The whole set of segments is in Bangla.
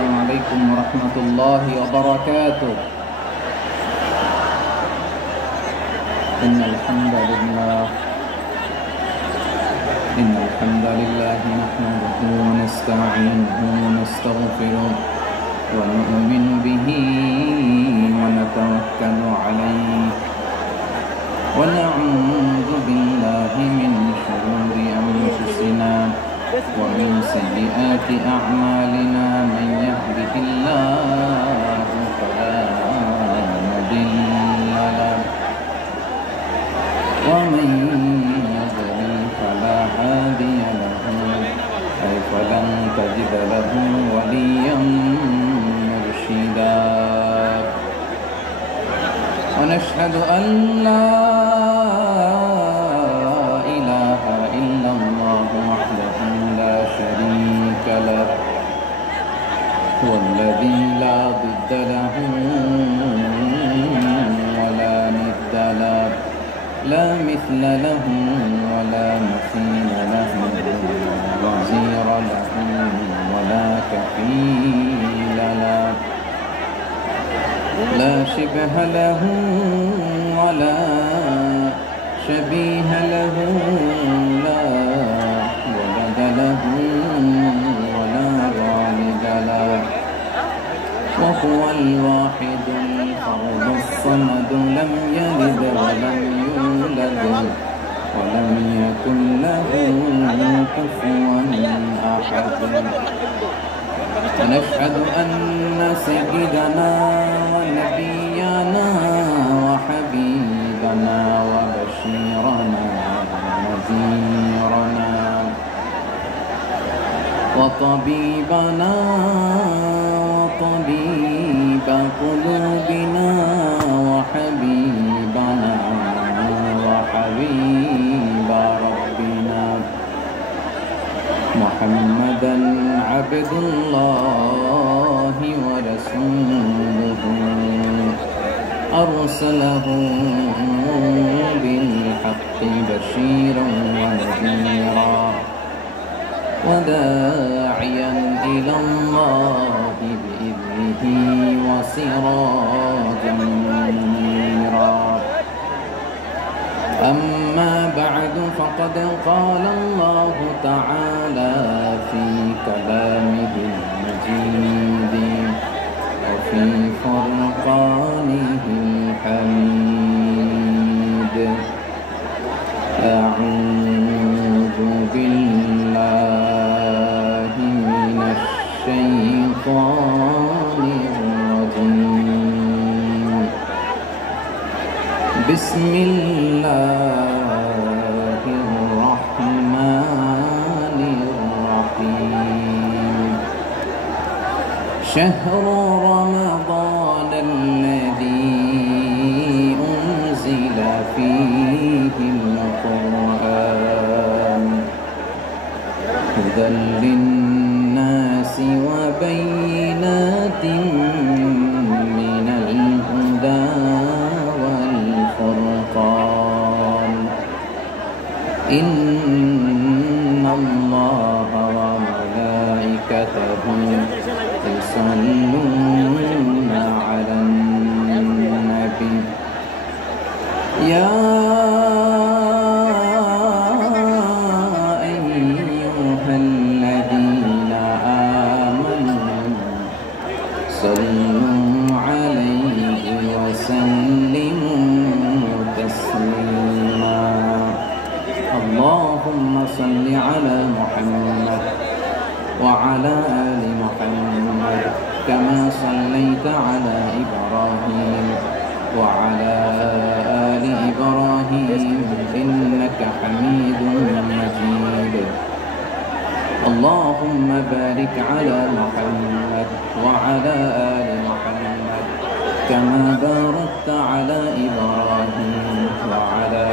السلام عليكم ورحمة الله وبركاته. إن الحمد لله نحمده ونستعينه ونستغفره ونؤمن به ونتوكل عليه ونعوذ بالله من شرور أنفسنا ومن سيئات أعمالنا. من يهده الله فلا مضل له ومن يضلل فلا هادي له فلن تجد له وليا مرشدا. ونشهد أن لا إله إلا الله وحده لا شريك له هو الذي لا ضد له ولا ند له لا مثل له ولا مثيل له وزير له ولا كفيل له لا شبه له ولا شبيه له لا ولد له ولا والد له وهو الواحد الفرد الصمد لم يلد ولم يولد ولم يكن له كفوا أحد. ونشهد أن سيدنا ونبينا وحبيبنا وبشيرنا ونذيرنا وطبيبنا وطبيب قلوبنا وحبيبنا وحبيب ربنا محمدا عبد الله ورسوله أرسله بالحق بشيرا ونذيرا وداعيا إلى الله بإذنه وسراجا منيرا. أما بعد فقد قال الله تعالى في كلامه المجيد وفي فرقانه الحميد. أعوذ بالله من الشيطان الرجيم. بسم الله الرحمن الرحيم. شهر رمضان الذي أنزل فيه القرآن هدى للناس وبينات من الهدى والفرقان. إن الله وملائكته يصلون على النبي يا أيها الذين آمنوا صلوا عليه وسلموا تسليما. اللهم صل على محمد وعلى آل محمد كما صليت على إبراهيم وعلى آل إبراهيم إنك حميد مجيد. اللهم بارك على محمد وعلى آل محمد كما باركت على إبراهيم وعلى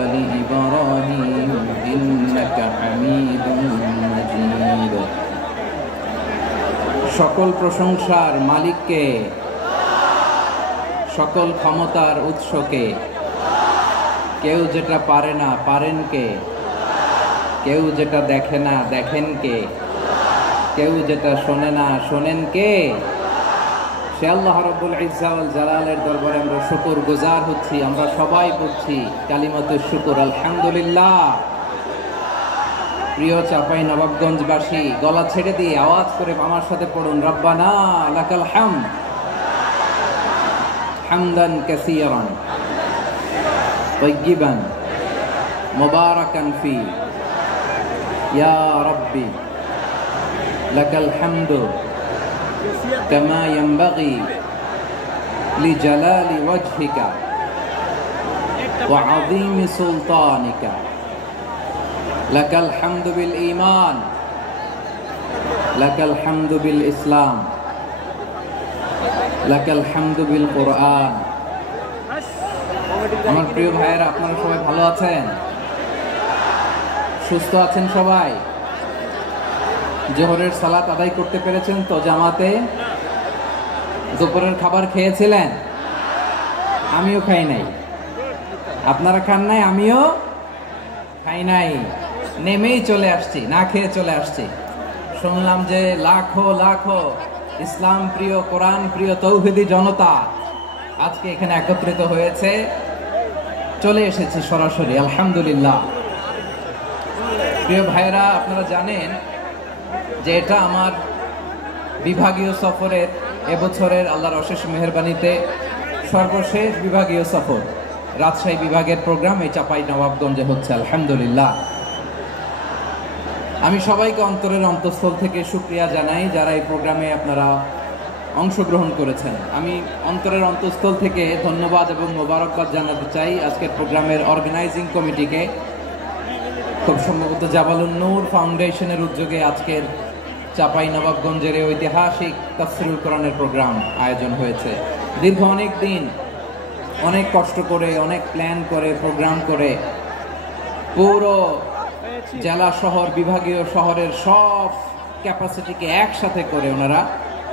آل إبراهيم إنك حميد مجيد. সকল প্রশংসার মালিককে, সকল ক্ষমতার উৎসকে। কেউ যেটা পারে না পারেন কে, কেউ যেটা দেখে না দেখেন কে, কেউ যেটা শোনে না, শোনেন কে? সে আল্লাহ রাব্বুল ইজ্জা ওয়াল জালালের দরবারে আমরা শুকরগুজার হচ্ছি। আমরা সবাই পড়ছি কালিমাতুশ শুকর, আলহামদুলিল্লাহ। প্রিয় চাপাই নবাবগঞ্জবাসী, গলা ছেড়ে দিয়ে আওয়াজ করে আমার সাথে পড়ুন, রব্বানা লাকাল হামদ হামদান কাসীরান তাইয়্যিবান মুবারাকান ফি ইয়া রাব্বি লাকাল হামদু কামা ইয়ানবাগি লিজালালি ওয়াজহিকা ওয়া আযীমি সুলতানিকা। লাকাল হামদু বিল ঈমান, লাকাল হামদু বিল ইসলাম, লাকাল হামদু বিল কুরআন। আমার প্রিয় ভাইয়েরা, আপনারা সবাই ভালো আছেন? সুস্থ আছেন সবাই? জোহরের সালাত আদায় করতে পেরেছেন তো জামাতে? দুপুরের খাবার খেয়েছিলেন? আমিও খাই নাই। আপনারা খান নাই, আমিও খাই নাই। নেমেই চলে আসছি, না খেয়ে চলে আসছি। শুনলাম যে লাখো লাখো ইসলাম প্রিয়, কোরআন প্রিয় তৌহিদি জনতা আজকে এখানে একত্রিত হয়েছে। চলে এসেছি সরাসরি, আলহামদুলিল্লাহ। প্রিয় ভাইরা, আপনারা জানেন যে এটা আমার বিভাগীয় সফরের, এবছরের আল্লাহর অশেষ মেহেরবানিতে সর্বশেষ বিভাগীয় সফর। রাজশাহী বিভাগের প্রোগ্রাম এই চাপাই নবাবগঞ্জে হচ্ছে, আলহামদুলিল্লাহ। আমি সবাইকে অন্তরের অন্তঃস্থল থেকে শুকরিয়া জানাই যারা এই প্রোগ্রামে আপনারা অংশগ্রহণ করেছেন। আমি অন্তরের অন্তঃস্থল থেকে ধন্যবাদ এবং মোবারকবাদ জানাতে চাই আজকের প্রোগ্রামের অর্গানাইজিং কমিটিকে। খুব সম্ভবত জাবালুন নূর ফাউন্ডেশনের উদ্যোগে আজকের চাপাই নবাবগঞ্জের ঐতিহাসিক তাফসীরুল কোরআনের প্রোগ্রাম আয়োজন হয়েছে। দীর্ঘ অনেক দিন, অনেক কষ্ট করে, অনেক প্ল্যান করে, প্রোগ্রাম করে পুরো জেলা শহর, বিভাগীয় শহরের সব ক্যাপাসিটিকে একসাথে করে ওনারা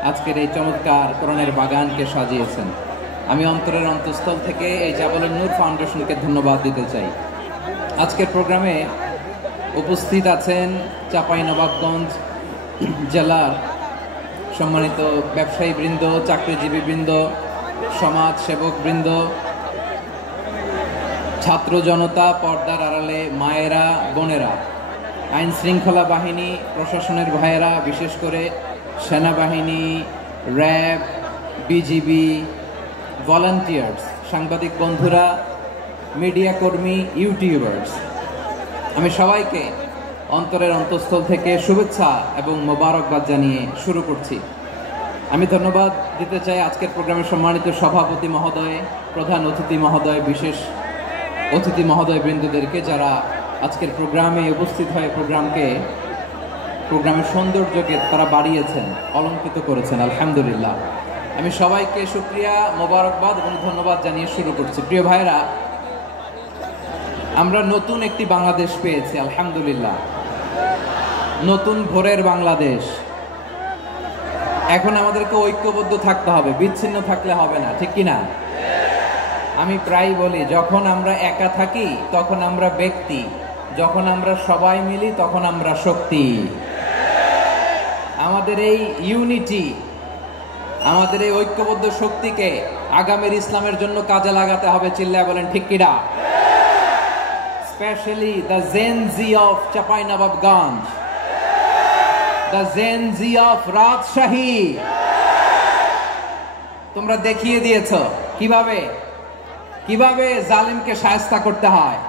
আজকের এই চমৎকার কোরআনের বাগানকে সাজিয়েছেন। আমি অন্তরের অন্তঃস্থল থেকে এই জাবালুন নূর ফাউন্ডেশনকে ধন্যবাদ দিতে চাই। আজকের প্রোগ্রামে উপস্থিত আছেন চাঁপাইনবাবগঞ্জ জেলার সম্মানিত ব্যবসায়ী বৃন্দ, চাকরিজীবী বৃন্দ, সমাজ সেবক বৃন্দ, ছাত্র জনতা, পর্দার আড়ালে মায়েরা, বোনেরা, আইন শৃঙ্খলা বাহিনী, প্রশাসনের ভাইয়েরা, বিশেষ করে সেনাবাহিনী, র্যাব, বিজিবি, ভলান্টিয়ার্স, সাংবাদিক বন্ধুরা, মিডিয়া কর্মী, ইউটিউবার্স, আমি সবাইকে অন্তরের অন্তঃস্থল থেকে শুভেচ্ছা এবং মোবারকবাদ জানিয়ে শুরু করছি। আমি ধন্যবাদ দিতে চাই আজকের প্রোগ্রামের সম্মানিত সভাপতি মহোদয়, প্রধান অতিথি মহোদয়, বিশেষ অতিথি মহোদয় বৃন্দদেরকে যারা আজকের প্রোগ্রামে উপস্থিত হয়ে প্রোগ্রামের সৌন্দর্যকে তারা বাড়িয়েছেন, অলঙ্কৃত করেছেন, আলহামদুলিল্লাহ। আমি সবাইকে শুকরিয়া, মোবারকবাদ এবং ধন্যবাদ জানিয়ে শুরু করছি। প্রিয় ভাইরা, আমরা নতুন একটি বাংলাদেশ পেয়েছি, আলহামদুলিল্লাহ। নতুন ভোরের বাংলাদেশ। এখন আমাদেরকে ঐক্যবদ্ধ থাকতে হবে, বিচ্ছিন্ন থাকলে হবে না, ঠিক কিনা? আমি প্রায় বলি, যখন আমরা একা থাকি তখন আমরা ব্যক্তি, যখন আমরা সবাই মিলি তখন আমরা শক্তি। আমাদের এই ইউনিটি, আমাদের এই ঐক্যবদ্ধ শক্তিকে আগামীর ইসলামের জন্য কাজে লাগাতে হবে। চিল্লায় বলেন ঠিক কিনা? Specially the Gen Z of Chapainawabganj, the Gen Z of Rajshahi. তোমরা দেখিয়ে দিয়েছ কিভাবে জালিমকে শায়েস্তা করতে হয়।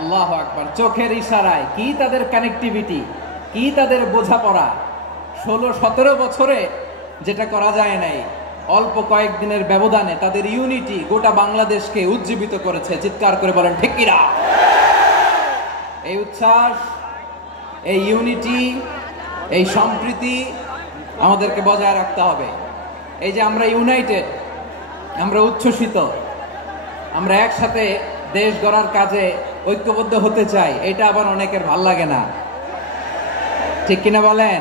আল্লাহু আকবার। চোখের ইশারায় কি তাদের কানেক্টিভিটি, কি তাদের বোঝাপড়া। 16-17 বছরে যেটা করা যায় নাই, অল্প কয়েকদিনের ব্যবধানে তাদের ইউনিটি গোটা বাংলাদেশকে উজ্জীবিত করেছে। চিৎকার করে বলেন ঠিক কিনা? এই উচ্ছ্বাস, এই ইউনিটি, এই সম্প্রীতি আমাদেরকে বজায় রাখতে হবে। এই যে আমরা ইউনাইটেড, আমরা উচ্ছ্বসিত, আমরা একসাথে দেশ গড়ার কাজে ঐক্যবদ্ধ হতে চাই, এটা আবার অনেকের ভাল লাগে না, ঠিক কিনা বলেন?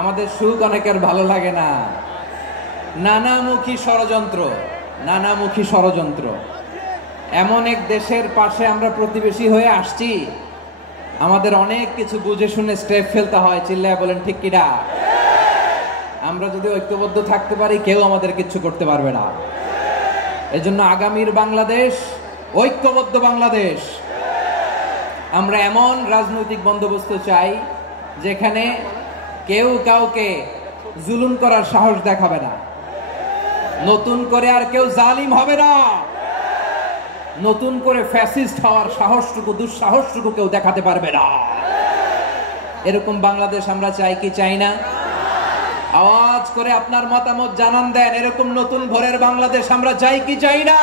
আমাদের সুখ অনেকের ভালো লাগে না। নানামুখী ষড়যন্ত্র। এমন এক দেশের পাশে আমরা প্রতিবেশী হয়ে আসছি আমাদের অনেক কিছু বুঝে শুনে স্টেপ ফেলতে হয়, চিল্লায় বলেন ঠিক কিনা? আমরা যদি ঐক্যবদ্ধ থাকতে পারি কেউ আমাদের কিচ্ছু করতে পারবে না। এজন্য আগামীর বাংলাদেশ ঐক্যবদ্ধ বাংলাদেশ। আমরা এমন রাজনৈতিক বন্দোবস্ত চাই যেখানে কেউ কাউকে জুলুম করার সাহস দেখাবে না, নতুন করে আর কেউ জালিম হবে না, নতুন করে ফ্যাসিস্ট হওয়ার সাহসটুকু দুঃসাহসটুকু কেউ দেখাতে পারবে না। এরকম বাংলাদেশ আমরা চাই কি চাই না? আওয়াজ করে আপনার মতামত জানান দেন। এরকম নতুন ভোরের বাংলাদেশ আমরা চাই কি চাই না?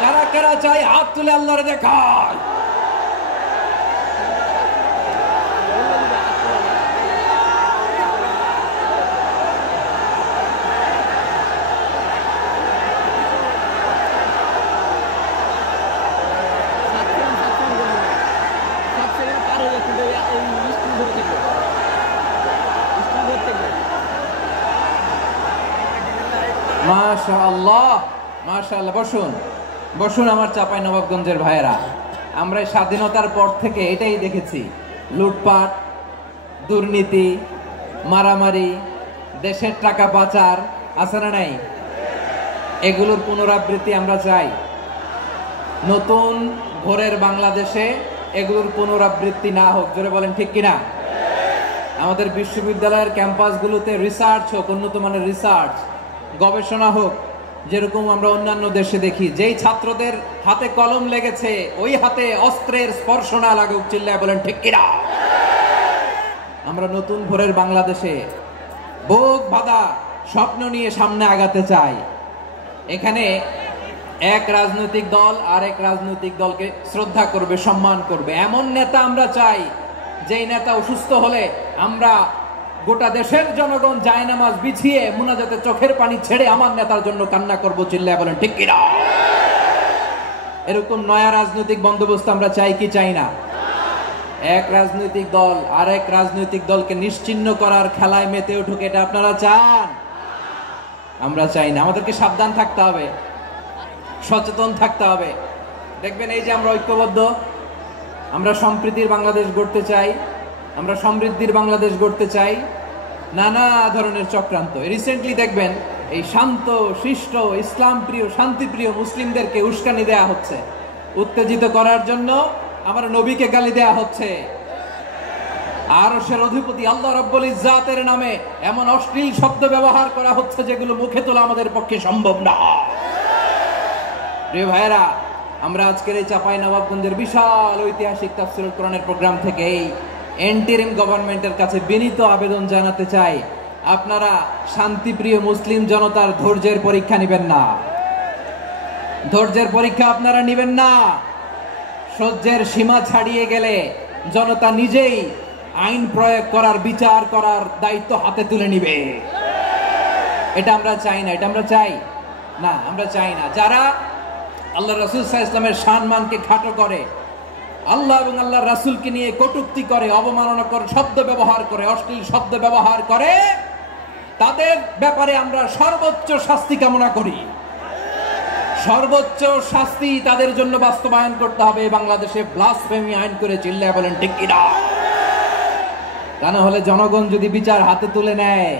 কারা কারা চাই হাত তুলে আল্লাহর দেখায়। মাশাআল্লাহ মাশাআল্লাহ। বসুন বসুন আমার চাঁপাই নবাবগঞ্জের ভাইয়েরা। আমরা স্বাধীনতার পর থেকে এটাই দেখেছি, লুটপাট, দুর্নীতি, মারামারি, দেশের টাকা পাচার আছে না নাই? এগুলোর পুনরাবৃত্তি আমরা চাই। নতুন ভোরের বাংলাদেশে এগুলোর পুনরাবৃত্তি না হোক। জোরে বলেন ঠিক কিনা? আমাদের বিশ্ববিদ্যালয়ের ক্যাম্পাসগুলোতে রিসার্চ হোক, উন্নত মানের রিসার্চ, গবেষণা হোক, যেরকম আমরা অন্যান্য দেশে দেখি। যেই ছাত্রদের হাতে কলম লেগেছে ওই হাতে অস্ত্রের স্পর্শ না লাগুক। চিল্লায় বলেন ঠিক কিনা? আমরা নতুন ভোরের বাংলাদেশে বুক বাঁধা স্বপ্ন নিয়ে সামনে আগাতে চাই। এখানে এক রাজনৈতিক দল আর এক রাজনৈতিক দলকে শ্রদ্ধা করবে, সম্মান করবে, এমন নেতা আমরা চাই যেই নেতা অসুস্থ হলে আমরা গোটা দেশের জনগণ জায়নামাজ বিছিয়ে মুনাজাতে চোখের পানি ছেড়ে আমার নেতার জন্য কান্না করবো। চিল্লায় বলেন ঠিক কিনা? এরকম নয়া রাজনৈতিক বন্দোবস্ত আমরা চাই কি চাই না? এক রাজনৈতিক দল আর এক রাজনৈতিক দলকে নিশ্চিহ্ন করার খেলায় মেতে উঠুক, এটা আপনারা চান? আমরা চাই না। আমাদেরকে সাবধান থাকতে হবে, সচেতন থাকতে হবে। দেখবেন এই যে আমরা ঐক্যবদ্ধ, আমরা সম্প্রীতির বাংলাদেশ গড়তে চাই, আমরা সমৃদ্ধির বাংলাদেশ গড়তে চাই। নানা ধরনের চক্রান্ত, রিসেন্টলি দেখবেন এই শান্ত শিষ্ট ইসলাম প্রিয় শান্তিপ্রিয় মুসলিমদেরকে উস্কানি দেয়া হচ্ছে, উত্তেজিত করার জন্য আমার নবীকে গালি দেয়া হচ্ছে। আরশের অধিপতি আল্লাহ রাব্বুল ইজ্জাতের নামে এমন অশ্লীল শব্দ ব্যবহার করা হচ্ছে যেগুলো মুখে তোলা আমাদের পক্ষে সম্ভব না। প্রিয় ভাইয়েরা, আমরা আজকের এই চাঁপাই নবাবগঞ্জের বিশাল ঐতিহাসিক তাফসীরুল কোরআনের প্রোগ্রাম থেকে এই এন্টিরিম গভর্নমেন্টের কাছে বিনীত আবেদন জানাতে চাই, আপনারা শান্তিপ্রিয় মুসলিম জনতার ধৈর্যের পরীক্ষা নেবেন না। ধৈর্যের পরীক্ষা আপনারা নেবেন না। সহ্যের সীমা ছাড়িয়ে গেলে জনতা নিজেই আইন প্রয়োগ করার, বিচার করার দায়িত্ব হাতে তুলে নিবে। এটা আমরা চাই না। এটা আমরা চাই না, আমরা চাই না। যারা আল্লাহ রাসূল সাল্লাল্লাহু আলাইহি ওয়াসাল্লামের সম্মানকে খাটো করে, আল্লাহ এবং আল্লাহর রাসূলকে নিয়ে কটূক্তি করে, অবমাননাকর শব্দ ব্যবহার করে, অশ্লীল শব্দ ব্যবহার করে, তাদের ব্যাপারে আমরা সর্বোচ্চ শাস্তি কামনা করি। সর্বোচ্চ শাস্তি তাদের জন্য বাস্তবায়ন করতে হবে। বাংলাদেশে ব্লাসফেমি আইন করে। চিল্লায় বলেন ঠিক কিনা? তা না হলে জনগণ যদি বিচার হাতে তুলে নেয়,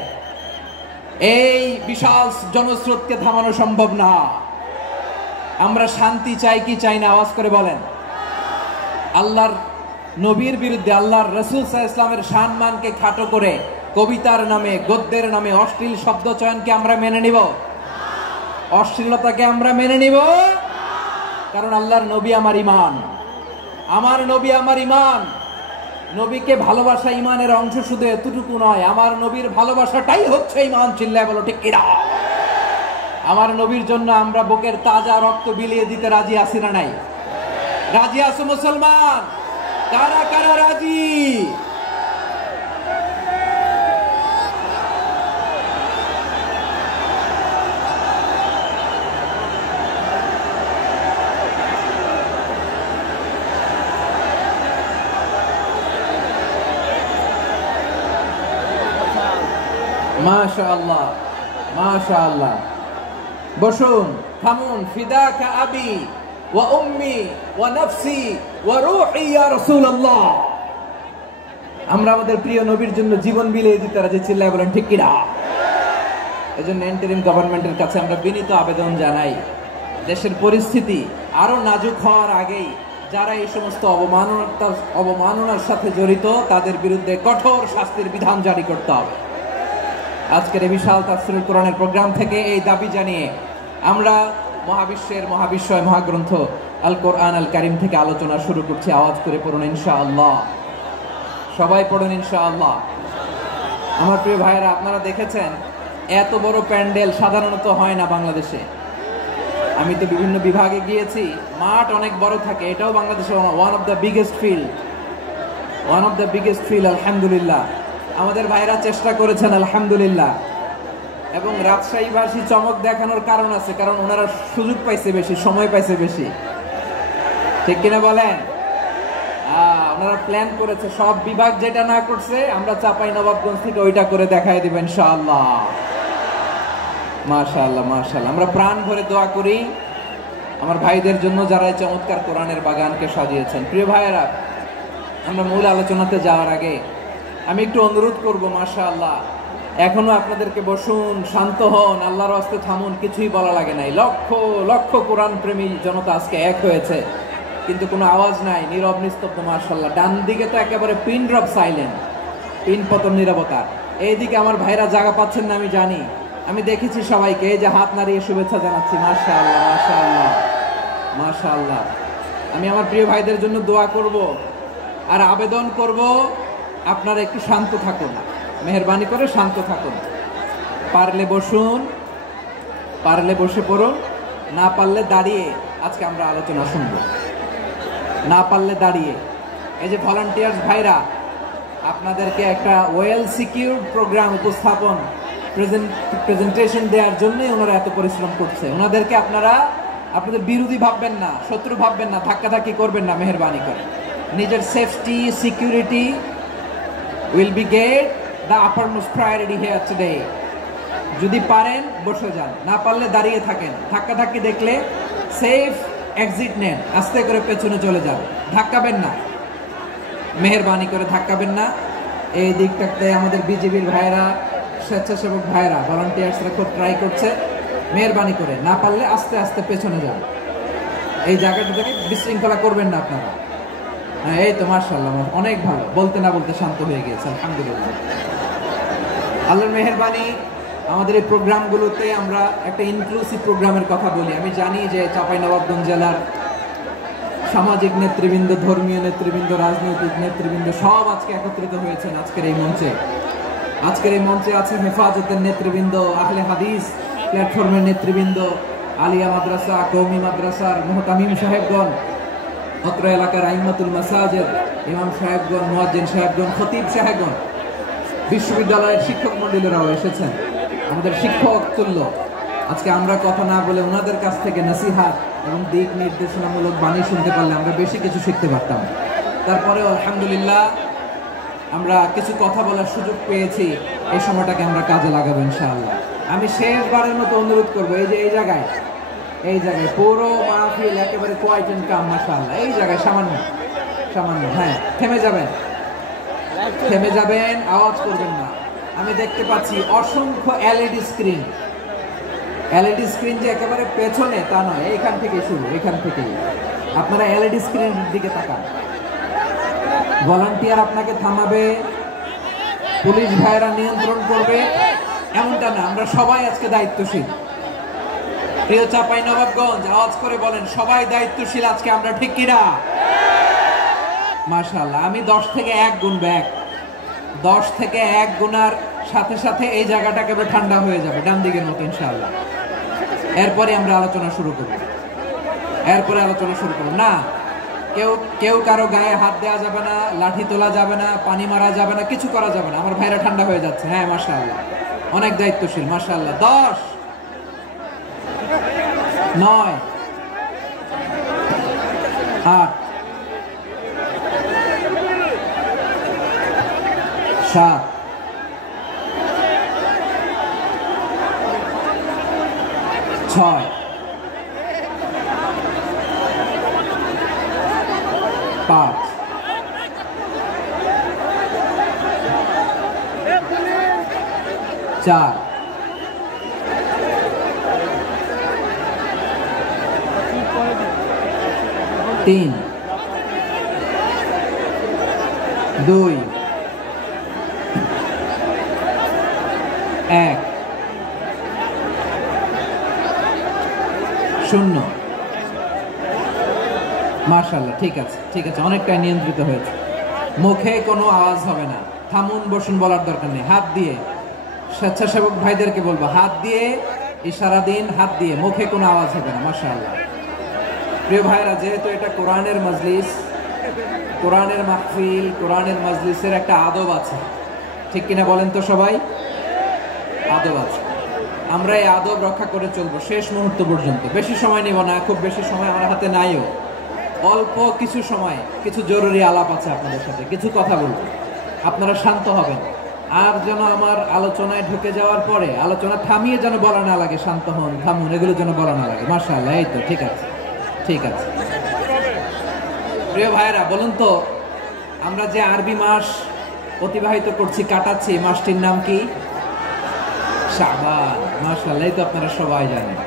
এই বিশাল জনস্রোতকে থামানো সম্ভব না। আমরা শান্তি চাই কি চাই না? আওয়াজ করে বলেন। আল্লাহর নবীর বিরুদ্ধে, আল্লাহর রাসূল সাল্লাল্লাহু আলাইহি ওয়াসাল্লামের সম্মানকে খাটো করে কবিতার নামে, গদ্যের নামে অশ্লীল শব্দ চয়নকে আমরা মেনে নিব? অশ্লীলতাকে আমরা মেনে নিব? কারণ আল্লাহর নবী আমার ঈমান, আমার নবী আমার ঈমান। নবীকে ভালোবাসা ঈমানের অংশ শুধু এতটুকু নয়, আমার নবীর ভালোবাসাটাই হচ্ছে ঈমান। চিল্লায় বলো ঠিক কিনা? আমার নবীর জন্য আমরা বুকের তাজা রক্ত বিলিয়ে দিতে রাজি আছি না নাই? রাজি আছো মুসলমান? কারা কারা রাজি? মাশাআল্লাহ মাশাআল্লাহ। বসুন, থামুন। ফিদাকা আবি ওয়া উম্মি ওয়া নাফসি ওয়া রূহি ইয়া রাসূলুল্লাহ। আমরা আমাদের প্রিয় নবীর জন্য জীবন বিলিয়ে দিতে রাজি, চিল্লায় বলেন ঠিক কিনা? এজন্য ইন্টারিম গভর্নমেন্টের কাছে আমরা বিনীত আবেদন জানাই, দেশের পরিস্থিতি আরো নাজুক হওয়ার আগেই যারা এই সমস্ত অবমাননার সাথে জড়িত তাদের বিরুদ্ধে কঠোর শাস্তির বিধান জারি করতে হবে। আজকের এই বিশাল তাফসীরুল কোরআনের প্রোগ্রাম থেকে এই দাবি জানিয়ে আমরা মহাবিশ্বের মহাবিশ্বয় মহাগ্রন্থ আল কোরআন আল কারীম থেকে আলোচনা শুরু করছি। আওয়াজ করে পড়ুন ইনশাআল্লাহ। সবাই পড়ুন ইনশাআল্লাহ। আমার প্রিয় ভাইরা, আপনারা দেখেছেন এত বড় প্যান্ডেল সাধারণত হয় না বাংলাদেশে। আমি তো বিভিন্ন বিভাগে গিয়েছি, মাঠ অনেক বড় থাকে। এটাও বাংলাদেশে one of the biggest field. আলহামদুলিল্লাহ, আমাদের ভাইরা চেষ্টা করেছেন আলহামদুলিল্লাহ। এবং রাজশাহীবাসী চমক দেখানোর কারণ আছে, কারণ ওনারা সুযোগ পাইছে বেশি, সময় পাইছে বেশি, ঠিক কিনা বলেন? ওনারা প্ল্যান করেছে, সব বিভাগ যেটা না করছে আমরা চাঁপাইনবাবগঞ্জ থেকে ওইটা করে দেখাই দিবেন ইনশাআল্লাহ। মাশাআল্লাহ মাশাআল্লাহ। আমরা প্রাণ ভরে দোয়া করি আমার ভাইদের জন্য যারা এই চমৎকার কোরআনের বাগানকে সাজিয়েছেন। প্রিয় ভাইয়েরা, আমরা মূল আলোচনাতে যাওয়ার আগে আমি একটু অনুরোধ করব, মাশাআল্লাহ এখনো আপনাদেরকে বসুন, শান্ত হন, আল্লাহর রাস্তে থামুন, কিছুই বলা লাগে নাই। লক্ষ লক্ষ কোরআন প্রেমী জনতা আজকে এক হয়েছে, কিন্তু কোনো আওয়াজ নাই, নীরব নিস্তব্ধ। মাশাআল্লাহ, ডান দিকে তো একেবারে পিন ড্রপ সাইলেন্ট, পিন পতন নীরবতা। এইদিকে আমার ভাইরা জায়গা পাচ্ছেন না আমি জানি, আমি দেখেছি সবাইকে, এই যে হাত নাড়িয়ে শুভেচ্ছা জানাচ্ছি। মাশাআল্লাহ মাশাআল্লাহ মাশাআল্লাহ। আমি আমার প্রিয় ভাইদের জন্য দোয়া করব আর আবেদন করব, আপনারা একটু শান্ত থাকুন, মেহেরবানি করে শান্ত থাকুন। পারলে বসুন, পারলে বসে পড়ুন, না পারলে দাঁড়িয়ে আজকে আমরা আলোচনা শুনব, না পারলে দাঁড়িয়ে। এই যে ভলান্টিয়ার্স ভাইরা, আপনাদেরকে একটা ওয়েল সিকিউরড প্রোগ্রাম উপস্থাপন প্রেজেন্টেশন দেওয়ার জন্যই ওনারা এত পরিশ্রম করছে। ওনাদেরকে আপনারা আপনাদের বিরোধী ভাববেন না, শত্রু ভাববেন না, ধাক্কাধাক্কি করবেন না, মেহেরবানি করে। নিজের safety security will be get the uppermost priority here today. যদি পারেন বসে যান, না পারলে দাঁড়িয়ে থাকেন। ধাক্কাধাক্কি দেখলে সেফ এক্সিট নেন, আস্তে করে পেছনে চলে যান, ধাক্কাবেন না, মেহেরবানি করে ধাক্কাবেন না। এই দিকটাতে আমাদের বিজেপির ভাইরা, স্বেচ্ছাসেবক ভাইরা, ভলান্টিয়ার্সরা খুব ট্রাই করছে। মেহেরবানি করে না পারলে আস্তে আস্তে পেছনে যান, এই জায়গাটা থেকে বিশৃঙ্খলা করবেন না আপনারা। হ্যাঁ, এই তো মাশাআল্লাহ, অনেক ভালো, বলতে না বলতে শান্ত হয়ে গিয়েছে আলহামদুলিল্লাহ। আল্লাহর মেহেরবানি, আমাদের এই প্রোগ্রামগুলোতে আমরা একটা ইনক্লুসিভ প্রোগ্রামের কথা বলি। আমি জানি যে চাঁপাইনবাবগঞ্জ জেলার সামাজিক নেতৃবৃন্দ, ধর্মীয় নেতৃবৃন্দ, রাজনৈতিক নেতৃবৃন্দ সব আজকে একত্রিত হয়েছেন আজকের এই মঞ্চে। আজকের এই মঞ্চে আছে হেফাজতের নেতৃবৃন্দ, আহলে হাদিস প্ল্যাটফর্মের নেতৃবৃন্দ, আলিয়া মাদ্রাসা, কওমি মাদ্রাসার মুহতামিম সাহেবগণ, অত্র এলাকার আইম্মাতুল মাসাজিদ, ইমাম সাহেবগণ, মুয়াজ্জিন সাহেবগণ, খতিব সাহেবগণ, বিশ্ববিদ্যালয়ের শিক্ষক মণ্ডলীরাও এসেছেন, আমাদের শিক্ষক তুল্য। আজকে আমরা কথা না বলে ওনাদের কাছ থেকে নসিহাত এবং দিক নির্দেশনামূলক বাণী শুনতে পারলে আমরা বেশি কিছু শিখতে পারতাম। তারপরেও আলহামদুলিল্লাহ আমরা কিছু কথা বলার সুযোগ পেয়েছি, এই সময়টাকে আমরা কাজে লাগাবো ইনশাআল্লাহ। আমি শেষবারের মতো অনুরোধ করবো, এই যে এই জায়গায় পুরো মাহফিল একেবারে কোয়াইট এন্ড কাম, মাশাআল্লাহ। এই জায়গায় সামান্য সামান্য, হ্যাঁ থেমে যাবেন, আওয়াজ করবেন না। আমি দেখতে পাচ্ছি অসংখ্য এলইডি স্ক্রিন যে একেবারে পেছনে তা নয়, এইখান থেকে শুরু, এখান থেকেই আপনারা এলইডি স্ক্রিনের দিকে তাকান। ভলান্টিয়ার আপনাকে থামাবে, পুলিশ ভাইরা নিয়ন্ত্রণ করবে, এমনটা না। আমরা সবাই আজকে দায়িত্বশীল। প্রিয় চাঁপাইনবাবগঞ্জ, আওয়াজ করে বলেন সবাই দায়িত্বশীল আজকে আমরা, ঠিক কিনা? মাশাআল্লাহ। আমি 10 থেকে 1 গুনবো, 10 থেকে 1 গুনার সাথে সাথে এই জায়গাটা একেবারে ঠান্ডা হয়ে যাবে, ডান দিকের মতো ইনশাআল্লাহ। এরপরে আমরা আলোচনা শুরু করব, না কেউ কারো গায়ে হাত দেওয়া যাবে না, লাঠি তোলা যাবে না, পানি মারা যাবে না, কিছু করা যাবে না। আমার ভাইরা ঠান্ডা হয়ে যাচ্ছে। হ্যাঁ মাশাআল্লাহ, অনেক দায়িত্বশীল, মাশাআল্লাহ। 10, 9, 8, 7, 6, 5, 5, 4, 3, 2, 1, 0। মাশাআল্লাহ, ঠিক আছে, ঠিক আছে, অনেকটা নিয়ন্ত্রিত হয়েছে। মুখে কোনো আওয়াজ হবে না, থামুন বসুন বলার দরকার নেই। হাত দিয়ে, স্বেচ্ছাসেবক ভাইদেরকে বলবো, হাত দিয়ে ইশারা দিন, হাত দিয়ে, মুখে কোনো আওয়াজ হবে না। মাশাআল্লাহ। প্রিয় ভাইরা, যেহেতু এটা কোরআনের মজলিস, কোরআনের মাহফিল, কোরআনের মজলিসের একটা আদব আছে, ঠিক কিনা বলেন তো সবাই? আদব আছে। আমরা এই আদব রক্ষা করে চলবো শেষ মুহূর্ত পর্যন্ত। বেশি সময় নিব না, খুব বেশি সময় আমার হাতে নাইও। অল্প কিছু সময় কিছু জরুরি আলাপ আছে আপনাদের সাথে, কিছু কথা বলবো, আপনারা শান্ত হবেন। আর যেন আমার আলোচনায় ঢুকে যাওয়ার পরে আলোচনা থামিয়ে যেন বলা না লাগে শান্ত হন, থামুন, এগুলো যেন বলা না লাগে। মাশাআল্লাহ, এই তো ঠিক আছে, ঠিক আছে। প্রিয় ভাইরা, বলুন তো, আমরা যে আরবি মাস অতিবাহিত করছি, কাটাচ্ছি, মাসটির নাম কি? শাবান। মাশাআল্লাহ, এই তো আপনারা সবাই জানেন।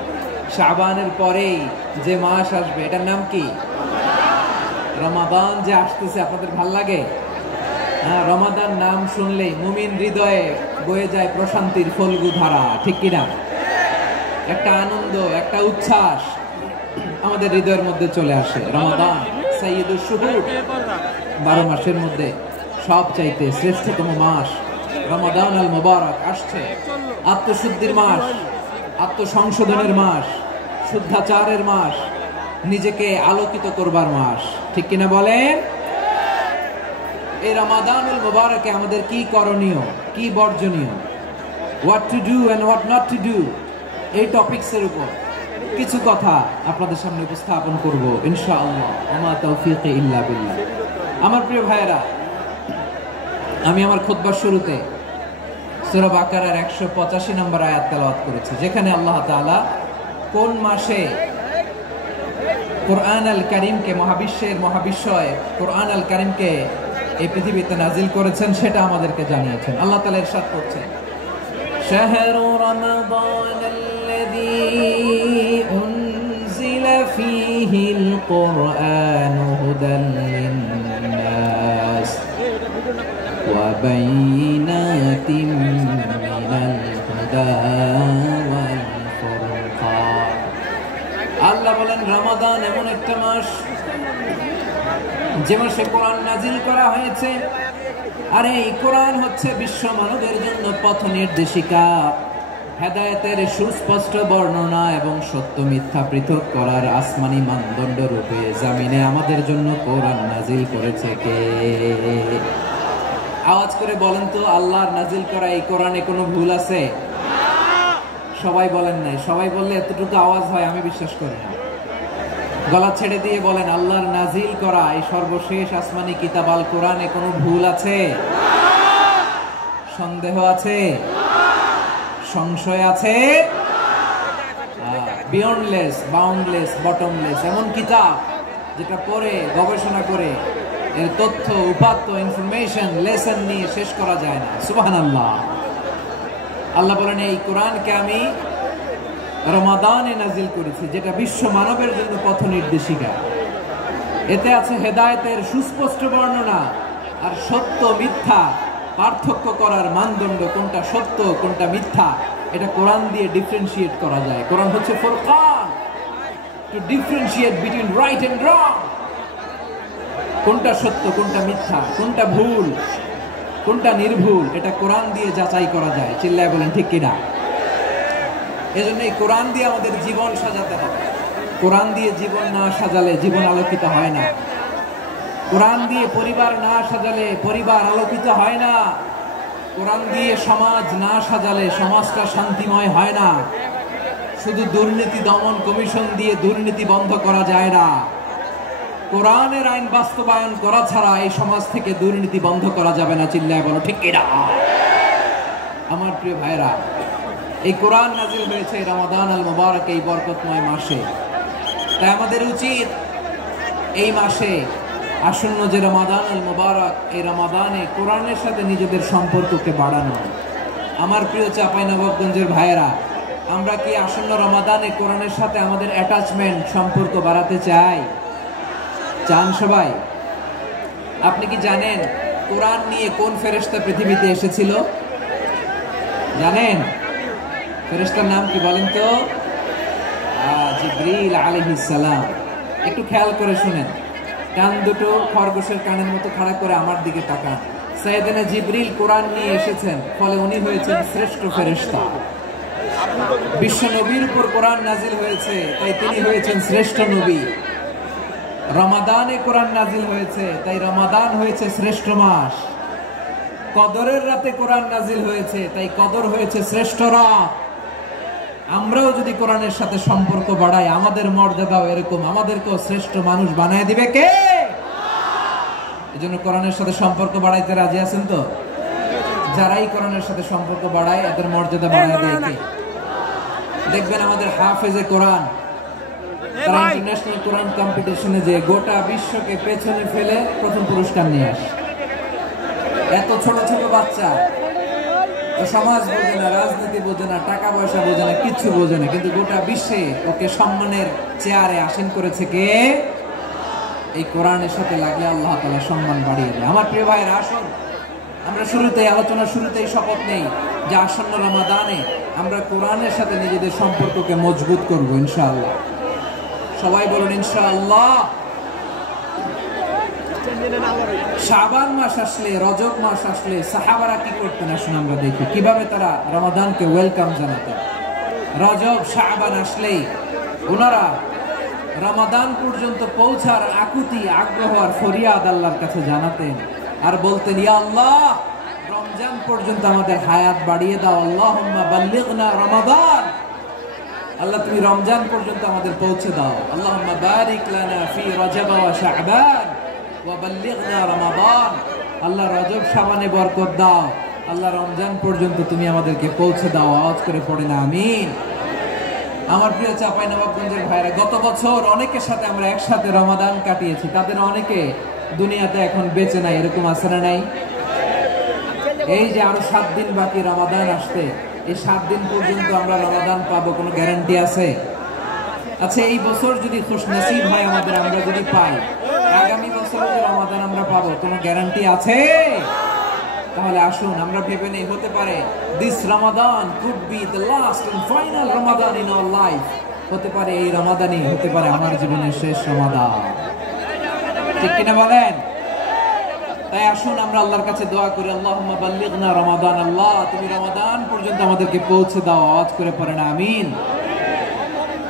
শাবানের পরেই যে মাস আসবে এটার নাম কি? রমাদান। যে আসতেছে, আপনাদের ভাল লাগে? হ্যাঁ, রমাদান নাম শুনলেই মুমিন হৃদয়ে বয়ে যায় প্রশান্তির ফল্গু ধারা, ঠিক কিনা? একটা আনন্দ, একটা উচ্ছ্বাস আমাদের হৃদয়ের মধ্যে চলে আসে। রমাদান সাইয়্যিদুশ শুহুর, 12 মাসের মধ্যে সবচাইতে শ্রেষ্ঠতম মাস রমাদান আল মুবারক আসছে। আত্মশুদ্ধির মাস, আত্মসংশোধনের মাস, শুদ্ধাচারের মাস, নিজেকে আলোকিত করবার মাস, ঠিক কিনা বলেন? এই রমাদানুল মুবারকে আমাদের কি করণীয়, কি বর্জনীয়, what to do and what not to do, এই টপিকসের উপর কিছু কথা আপনাদের সামনে উপস্থাপন করব ইনশাআল্লাহ। ওমা তাওফীকি ইল্লা বিল্লাহ। আমার প্রিয় ভাইয়েরা, আমি আমার খুতবার শুরুতে সূরা বাকারার 185 নম্বর আয়াত তেলাওয়াত করেছি, যেখানে আল্লাহ তাআলা কোন মাসে কোরআন আল কারীমকে, মহাবিশ্বের মহাবিশ্বয় কোরআন আল কারীমকে এই পৃথিবীতে নাজিল করেছেন সেটা আমাদেরকে জানিয়েছেন। আল্লাহ তাআলা ইরশাদ করছেন, শাহরু রমাদানাল্লাযী উনজিলা ফীহিল কুরআন হুদাল লিন্নাস ওয়া বাইনাতিন মিনাল হুদা ওয়াল ফুরকান। আল্লাহ বলেন, রমাদান এমন একটা মাস যে মাসে কোরআন নাজিল করা হয়েছে, আর এই কোরআন হচ্ছে বিশ্ব মানবের জন্য পথ নির্দেশিকা, হেদায়েতের সুস্পষ্ট বর্ণনা এবং সত্য মিথ্যা পৃথক করার আসমানি মানদণ্ড রূপে জামিনে আমাদের জন্য কোরআন নাজিল করেছে কে? আওয়াজ করে বলেন তো, আল্লাহর নাজিল করা এই কোরআনে কোনো ভুল আছে? সবাই বলেন নাই। সবাই বললে এতটুকু আওয়াজ হয় আমি বিশ্বাস করি না। গলা ছেড়ে দিয়ে বলেন, আল্লাহর নাজিল করা এই সর্বশেষ আসমানি কিতাব আল কোরআনে কোনো ভুল আছে? সন্দেহ আছে? সংশয় আছে? বিয়ন্ডলেস, বাউন্ডলেস, বটমলেস এমন কিতাব যেটা পড়ে গবেষণা করে এর তথ্য, উপাত্ত, ইনফরমেশন, লেসন নিয়ে শেষ করা যায় না। সুবহানাল্লাহ। আল্লাহ বলেন, এই কোরআনকে আমি রমাদানে নাজিল করেছি, যেটা বিশ্ব মানবের জন্য পথ নির্দেশিকা। এতে আছে হেদায়েতের সুস্পষ্ট বর্ণনা আর সত্য মিথ্যা পার্থক্য করার মানদণ্ড, কোনটা সত্য কোনটা মিথ্যা এটা কোরআন দিয়ে ডিফারেন্সিয়েট করা যায়। কোরআন হচ্ছে ফুরকান, to differentiate between right and wrong. কোনটা সত্য, কোনটা মিথ্যা, কোনটা ভুল, কোনটা নির্ভুল, এটা কোরআন দিয়ে যাচাই করা যায়। চিল্লায় বলেন ঠিক কিনা? এজন্য এই কোরআন দিয়ে আমাদের জীবন সাজাতে হবে। কোরআন দিয়ে জীবন না সাজালে জীবন আলোকিত হয় না। কোরআন দিয়ে পরিবার না সাজালে পরিবার আলোকিত হয় না। কোরআন দিয়ে সমাজ না সাজালে সমাজটা শান্তিময় হয় না। শুধু দুর্নীতি দমন কমিশন দিয়ে দুর্নীতি বন্ধ করা যায় না। কোরআনের আইন বাস্তবায়ন করা ছাড়া এই সমাজ থেকে দুর্নীতি বন্ধ করা যাবে না। চিল্লায় বলো ঠিক কিনা? আমার প্রিয় ভাইরা, এই কোরআন নাজিল হয়েছে রমাদান আল মুবারক, এই বরকতময় মাসে। তাই আমাদের উচিত এই মাসে আসন্ন যে রমাদান আল মুবারক, এই রমাদানে কোরআনের সাথে নিজেদের সম্পর্ককে বাড়ানো। আমার প্রিয় চাঁপাইনবাবগঞ্জের ভাইয়েরা, আমরা কি আসন্ন রমাদানে কোরআনের সাথে আমাদের অ্যাটাচমেন্ট, সম্পর্ক বাড়াতে চাই? চান সবাই? আপনি কি জানেন কোরআন নিয়ে কোন ফেরেশতা পৃথিবীতে এসেছিল? জানেন ফেরেশতার নাম কি বলেন তো? জিবরিল আলাইহিস সালাম। একটু খেয়াল করে শুনেন, কান দুটো খরগোশের কানের মতো খাড়া করে আমার দিকে তাকান। সাইয়েদনা জিবরিল কোরআন নিয়ে এসেছেন, ফলে উনি হয়েছেন শ্রেষ্ঠ ফেরেশতা। বিশ্ব নবীর উপর কোরআন নাজিল হয়েছে, তাই তিনি হয়েছেন শ্রেষ্ঠ নবী। রমাদানে কোরআন নাজিল হয়েছে, তাই রমাদান হয়েছে শ্রেষ্ঠ মাস। কদরের রাতে কোরআন নাজিল হয়েছে, তাই কদর হয়েছে শ্রেষ্ঠ রাত। আমরাও যদি কোরআনের সাথে সম্পর্ক বাড়াই, আমাদের মর্যাদাও এরকম, আমাদেরকেও শ্রেষ্ঠ মানুষ বানায় দিবে কে? এজন্য কোরআনের সাথে সম্পর্ক বাড়াইতে রাজি আছেন তো? যারাই কোরআনের সাথে সম্পর্ক বাড়ায়, এদের মর্যাদা বাড়ায় দেয় কে? দেখবেন আমাদের হাফেজে কোরআন, তারা ইন্টারন্যাশনাল কোরআন কম্পিটিশনে যে গোটা বিশ্বকে পেছনে ফেলে প্রথম পুরস্কার নিয়ে আসে। এত ছোট ছোট বাচ্চা, সমাজ বোঝে না, রাজনীতি বোঝে না, টাকা পয়সা বোঝে না, কিচ্ছু বোঝে না, কিন্তু গোটা বিশ্বে ওকে সম্মানের চেয়ারে আসীন করেছে কে? এই কোরআনের সাথে লাগলে আল্লাহ তাআলা সম্মান বাড়িয়ে দেয়। আমার প্রিয় ভাইয়েরা, আসুন আমরা শুরুতেই, আলোচনার শুরুতেই শপথ নেই যে আসন্ন রমাদানে আমরা কোরআনের সাথে নিজেদের সম্পর্ককে মজবুত করব ইনশাআল্লাহ। সবাই বলুন ইনশাআল্লাহ। শাবান মাস আসলে, রজব মাস আসলে সাহাবারা কি করতেন আসুন আমরা দেখি, কিভাবে তারা রমাদানকে ওয়েলকাম জানাতেন। রজব শাবান আসলেই ওনারা রমাদান পর্যন্ত পৌঁছার আকুতি, আগ্রহ আর ফরিয়াদ আল্লাহর কাছে জানাতেন আর বলতেন, ইয়া আল্লাহ, রমজান পর্যন্ত আমাদের হায়াত বাড়িয়ে দাও। আল্লাহুম্মা বাল্লিগনা রমাদান, আল্লাহ তুমি রমজান পর্যন্ত আমাদের পৌঁছে দাও। আল্লাহুম্মা বারিক লানা ফি রজব ওয়া শাবান ওয়া বাল্লিগনা রমাদান, আল্লাহ রজব শাবানে বরকত দাও, আল্লাহ রমজান পর্যন্ত তুমি আমাদেরকে পৌঁছে দাও। আওয়াজ করে পড়ে না আমিন। আমার প্রিয় চাঁপাইনবাবগঞ্জের ভাইরা, গত বছর অনেকের সাথে আমরা একসাথে রমাদান কাটিয়েছি, তাদের অনেকে দুনিয়াতে এখন বেঁচে নাই, এরকম আছে না নাই? এই যে আরো 7 দিন বাকি রমাদান আসতে, এই 7 দিন পর্যন্ত আমরা রমাদান পাবো, কোনো গ্যারান্টি আছে? আচ্ছা, এই বছর যদি খুশনসিব হয় আমাদের, আমরা যদি পাই, আগামী বছর যে রমাদান আমরা পাবো, কোনো গ্যারান্টি আছে? তাহলে আসুন আমরা ভেবে নেই, হতে পারে this Ramadan could be the last and final Ramadan in our life. হতে পারে এই রমাদানই হতে পারে আমার জীবনের শেষ রমাদান। ঠিক কিনা বলেন? তাই আসুন আমরা আল্লাহর কাছে দোয়া করি, আল্লাহুম্মা বাল্লিগনা রমাদান, আল্লাহ তুমি রমাদান পর্যন্ত আমাদেরকে পৌঁছে দাও। আওয়াজ করে পড়েন আমিন।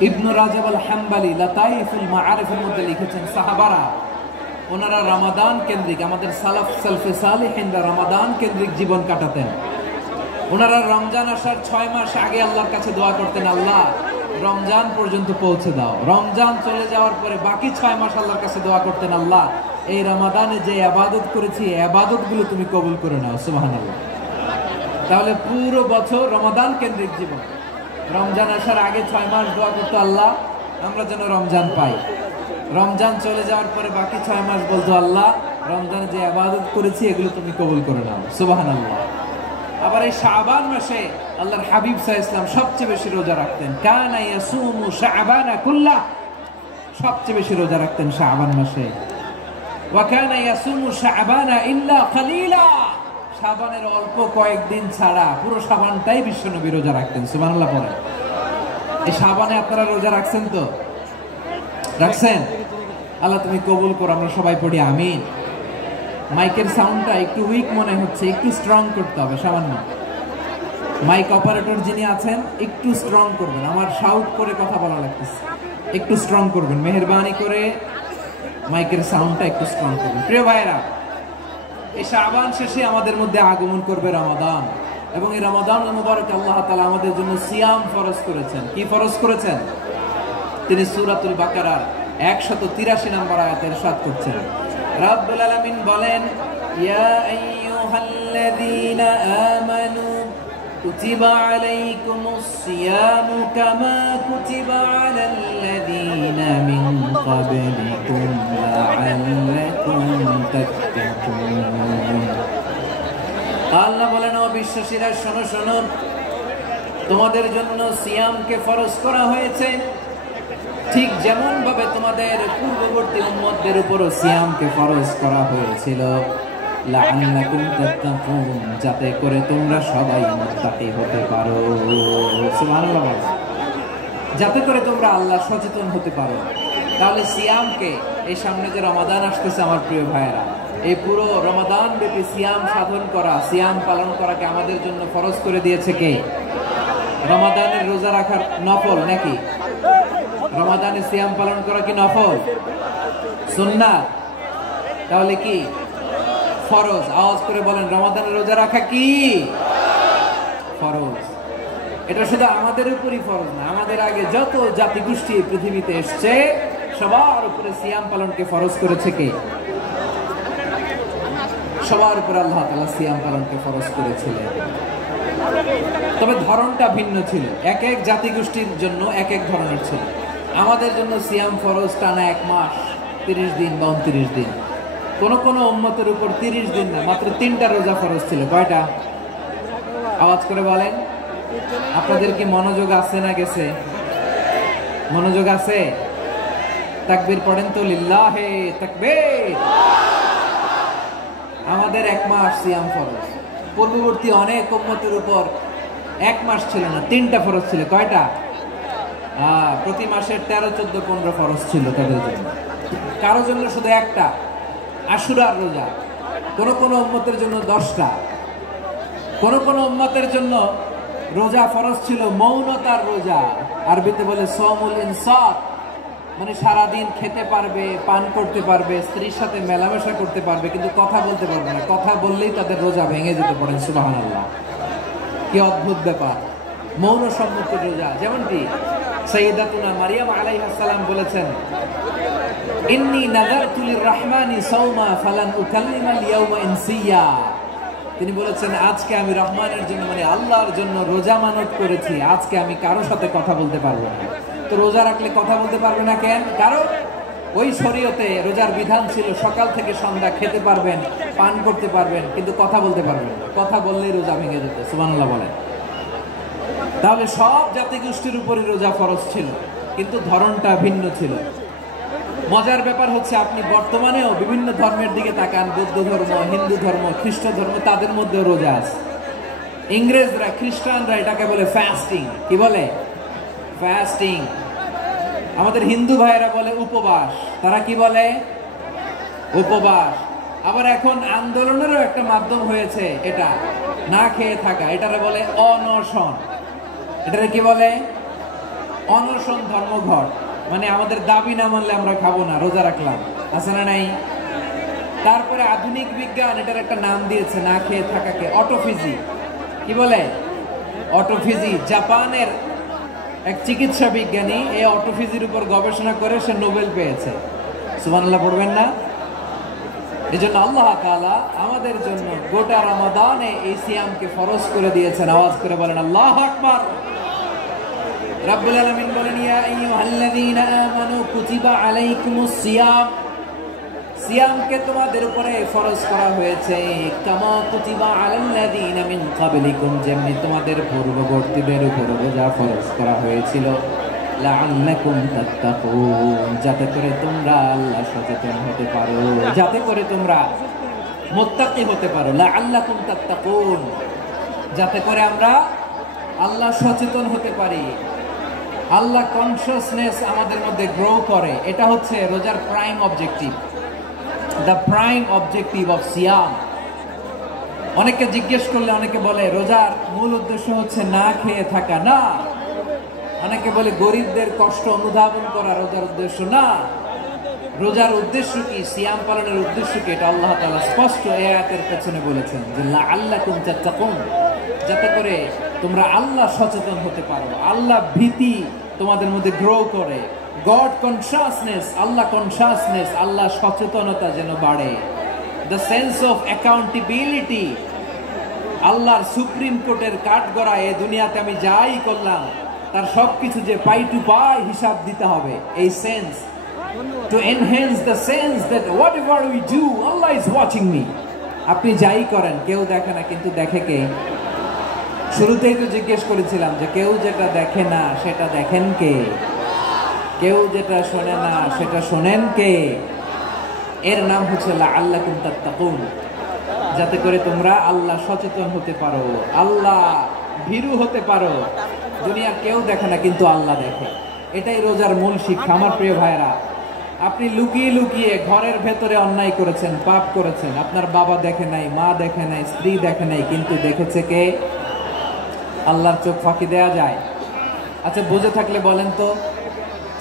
ইবনে রাজব আল হাম্বলি লাতাইফুল মাআরিফের মধ্যে লিখেছেন, সাহাবারা ওনারা রমাদান কেন্দ্রিক, আমাদের সালাফ সালফে সালেহিনরা রমাদান কেন্দ্রিক জীবন কাটাতেন। ওনারা রমজান আসার 6 মাস আগে আল্লাহর কাছে দোয়া করতেন, আল্লাহ রমজান পর্যন্ত পৌঁছে দাও। রমজান চলে যাওয়ার পরে বাকি 6 মাস আল্লাহর কাছে দোয়া করতেন, আল্লাহ এই রমাদানে যে ইবাদত করেছি, ইবাদত গুলো তুমি কবুল করে নাও। সুবহানাল্লাহ। তাহলে পুরো বছর রমাদান কেন্দ্রিক জীবন। রমজান আসার আগে 6 মাস দোয়া করতো, আল্লাহ আমরা যেন রমজান পাই। রমজান চলে যাওয়ার পরে বাকি 6 মাস বলতো, আল্লাহ রমজানে যে ইবাদত করেছি এগুলো তুমি কবুল করে নাও। সুবহানাল্লাহ। আবার এই শাবান মাসে আল্লাহর হাবিব সাল্লাল্লাহু আলাইহি ওয়াসাল্লাম সবচেয়ে বেশি রোজা রাখতেন। কানা ইয়াসুমু শাবানা কুল্লা, সবচেয়ে বেশি রোজা রাখতেন শাবান মাসে। ওয়া কানা ইয়াসুমু শাবানা ইল্লা কালিলা, শাবানের অল্প কয়েকদিন ছাড়া পুরো শাবানটাই বিশ্বনবী রোজা রাখতেন। সুবহানাল্লাহ পড়ে। এই শাবানে আপনারা রোজা রাখছেন তো? রাখছেন? আল্লাহ তুমি কবুল করো। আমরা সবাই পড়ি আমিন। মাইকের সাউন্ডটা একটু উইক মনে হচ্ছে, একটু স্ট্রং করতে হবে সামান্য। মাইক অপারেটর যিনি আছেন একটু স্ট্রং করবেন, আমার শাউট করে কথা বলা লাগতেছে, একটু স্ট্রং করবেন মেহেরবানি করে, মাইকের সাউন্ডটা একটু স্ট্রং করবেন। প্রিয় ভাইরা, এই শাবান শেষে আমাদের মধ্যে আগমন করবে রমাদান, এবং এই রমাদান মুবারক আল্লাহ তাআলা আমাদের জন্য সিয়াম ফরজ করেছেন। কি ফরজ করেছেন? তিনি সূরাতুল বাকারার 183 নম্বর আয়াতে ইরশাদ করছেন, রব্বুল আলামিন বলেন, ইয়া আইয়ুহাল্লাযীনা আমানু কুতিবা আলাইকুমুস সিয়ামু কামা কুতিবা আলাল্লাযীনা মিন ক্বাবলিকুম লাআল্লাকুম تتقون আল্লাহ বলেন, ও বিশ্বাসীরা শোনো শোনো, তোমাদের জন্য সিয়ামকে ফরজ করা হয়েছে ঠিক যেমন ভাবে তোমাদের পূর্ববর্তী উম্মতদের উপরও সিয়ামকে ফরজ করা হয়েছিল, লাআল্লাকুম তাত্তাকুন, যাতে করে তোমরা সবাই মুত্তাকি হতে পারো। সুবহানাল্লাহ, যাতে করে তোমরা আল্লাহ সচেতন হতে পারো। তাহলে সিয়ামকে, এই সামনে যে রমাদান আসতেছে আমার প্রিয় ভাইয়েরা, এই পুরো রমাদান ব্যাপী সিয়াম সাধন করা, সিয়াম পালন করাকে আমাদের জন্য ফরজ করে দিয়েছে কে? রমাদানের রোজা রাখার নফল নাকি? রমাদানে সিয়াম পালন করা কি নফল? সুন্নাত? তাহলে কি ফরজ? আওয়াজ করে বলেন, রমাদানের রোজা রাখা কি ফরজ? এটা শুধু আমাদের উপরই ফরজ না, আমাদের আগে যত জাতিগোষ্ঠী পৃথিবীতে এসছে সবার উপরে সিয়াম পালনকে ফরজ করেছে কে? সবার উপরে আল্লাহ তাআলা সিয়াম পালনকে ফরজ করেছিলেন। তবে ধরনটা ভিন্ন ছিল, এক এক জাতিগোষ্ঠীর জন্য এক এক ধরনের ছিল। আমাদের জন্য সিয়াম ফরজ টানা 1 মাস 30 দিন বা 29 দিন। কোন কোন উম্মতের উপর 30 দিন না, মাত্র 3টা রোজা ফরজ ছিল। কয়টা? আওয়াজ করে বলেন। আপনাদের কি মনোযোগ আছে না গেছে? মনোযোগ আছে? তাকবীর পড়েন তো, লিল্লাহে তাকবীর। আমাদের 1 মাস সিয়াম ফরজ। পূর্ববর্তী অনেক উম্মতের উপর 1 মাস ছিল না, 3টা ফরজ ছিল। কয়টা? প্রতি মাসের 13, 14, 15 ফরজ ছিল তাদের জন্য। কারো জন্য শুধু একটা, আশুরার রোজা। কোন কোন উম্মতের জন্য 10টা। কোন কোন উম্মতের জন্য রোজা ফরজ ছিল মৌনতার রোজা, আরবিতে বলে সওমুল ইনসাত, মানে সারাদিন খেতে পারবে, পান করতে পারবে, স্ত্রীর সাথে মেলামেশা করতে পারবে, কিন্তু কথা বলতে পারবে না। কথা বললেই তাদের রোজা ভেঙে যেতে পারেন। সুবহানাল্লাহ, কি অদ্ভুত ব্যাপার! মৌন সম্মতির রোজা। যেমনটি সাইয়্যিদাতুনা মারিয়াম আলাইহিস সালাম বলেছেন, ইন্নী নাযারতু লির-রাহমানি সাওমা ফালান উকাল্লিমাল ইয়াওমা ইনসিয়া। তিনি বলেছেন, আজকে আমি রহমানের জন্য, মানে আল্লাহর জন্য রোজা মানত করেছি, আজকে আমি কারো সাথে কথা বলতে পারবো না। তো রোজা রাখলে কথা বলতে পারবে না কেন? কারণ ওই শরীয়তে রোজার বিধান ছিল সকাল থেকে সন্ধ্যা খেতে পারবেন, পান করতে পারবেন, কিন্তু কথা বলতে পারবেন না। কথা বললেই রোজা ভেঙে যেত। সুবহানাল্লাহ বলেন। তাহলে সব জাতিগোষ্ঠীর উপরই রোজা ফরজ ছিল, কিন্তু ধরনটা ভিন্ন ছিল। মজার ব্যাপার হচ্ছে, আপনি বর্তমানেও বিভিন্ন ধর্মের দিকে তাকান, বৌদ্ধ ধর্ম, হিন্দু ধর্ম, খ্রিস্ট ধর্ম, তাদের মধ্যেও রোজা আছে। ইংরেজরা, খ্রিস্টানরা এটাকে বলে ফাস্টিং। কি বলে? ফাস্টিং। আমাদের হিন্দু ভাইয়েরা বলে উপবাস। তারা কি বলে? উপবাস। আবার এখন আন্দোলনেরও একটা মাধ্যম হয়েছে এটা, না খেয়ে থাকা। এটারে বলে অনশন। এটারে কি বলে? অনশন ধর্মঘট। মানে আমাদের দাবি না মানলে আমরা খাবো না, রোজা রাখলাম। আছে না নাই? তারপরে আধুনিক বিজ্ঞান এটার একটা নাম দিয়েছে না খেয়ে থাকাকে, অটোফিজি। কি বলে? অটোফিজি। জাপানের এক চিকিৎসা বিজ্ঞানী এই অটোফিজির উপর গবেষণা করে সে নোবেল পেয়েছে। সুবহানাল্লাহ পড়বেন না? এই জন্য আল্লাহ তাআলা আমাদের জন্য গোটা রমাদানে এই সিয়ামকে ফরজ করে দিয়েছেন। আওয়াজ করে বলেন আল্লাহু আকবার। রাব্বুল আলামিন বলেন, ইয়া আইয়ুহাল্লাযীনা আমানু কুতিবা আলাইকুমুস সিয়াম। সিয়ামকে তোমাদের উপরে ফরজ করা হয়েছে, কামা কুতিবা আলাল্লাযীনা মিন ক্বাবলিকুম, যেমনি তোমাদের পূর্ববর্তীদের উপর রোজা ফরজ করা হয়েছিল, লাআল্লাকুম তাত্তাকুন, যাতে করে তোমরা আল্লাহ সচেতন হতে পারো, যাতে করে তোমরা মুত্তাকি হতে পারো। লাআল্লাকুম তাত্তাকুন, যাতে করে আমরা আল্লাহ সচেতন হতে পারি, আল্লাহ কনসিয়াসনেস আমাদের মধ্যে গ্রো করে। এটা হচ্ছে রোজার prime objective, the prime objective of সিয়াম। অনেকে জিজ্ঞেস করলে অনেকে বলে রোজার মূল উদ্দেশ্য হচ্ছে না খেয়ে থাকা। না। অনেকে বলে গরিবদের কষ্ট অনুধাবন করা রোজার উদ্দেশ্য। না। রোজার উদ্দেশ্য কি? সিয়াম পালনের উদ্দেশ্য কি? এটা আল্লাহ তাআলা স্পষ্ট এই আয়াতের পেছনে বলেছেন যে লাআল্লাকুম তাত্তাকুন, যাতে করে তোমরা আল্লাহ সচেতন হতে পারো, আল্লাহ ভীতি তোমাদের মধ্যে গ্রো করে, গড কনসিয়াসনেস, আল্লাহ কনসিয়াসনেস, আল্লাহ সচেতনতা যেন বাড়ে, দ্য সেন্স অফ অ্যাকাউন্টেবিলিটি। আল্লাহর সুপ্রিম কোর্টের কাঠগড়া এই দুনিয়াতে আমি যাই করলাম তার সবকিছু যে পাই টু পাই হিসাব দিতে হবে, এই sense, to enhance the sense that whatever we do, Allah is watching me. আপনি যাই করেন কেউ দেখে না, কিন্তু দেখে কে? শুরুতেই তো জিজ্ঞেস করেছিলাম যে কেউ যেটা দেখে না সেটা দেখেন কে? কেউ যেটা শোনে না সেটা শোনেন কে? এর নাম হচ্ছে লাআল্লাকুম তাত্তাকুন, যাতে করে তোমরা আল্লাহ সচেতন হতে পারো, আল্লাহ ভীরু হতে পারো। দুনিয়ার কেউ দেখে না, কিন্তু আল্লাহ দেখে। এটাই রোজার মূল শিক্ষা। আমার প্রিয় ভাইরা, আপনি লুকিয়ে লুকিয়ে ঘরের ভেতরে অন্যায় করেছেন, পাপ করেছেন, আপনার বাবা দেখে নাই, মা দেখে নাই, স্ত্রী দেখে নাই, কিন্তু দেখেছে কে? আল্লাহর চোখ ফাঁকি দেয়া যায়? আচ্ছা, বুঝে থাকলে বলেন তো,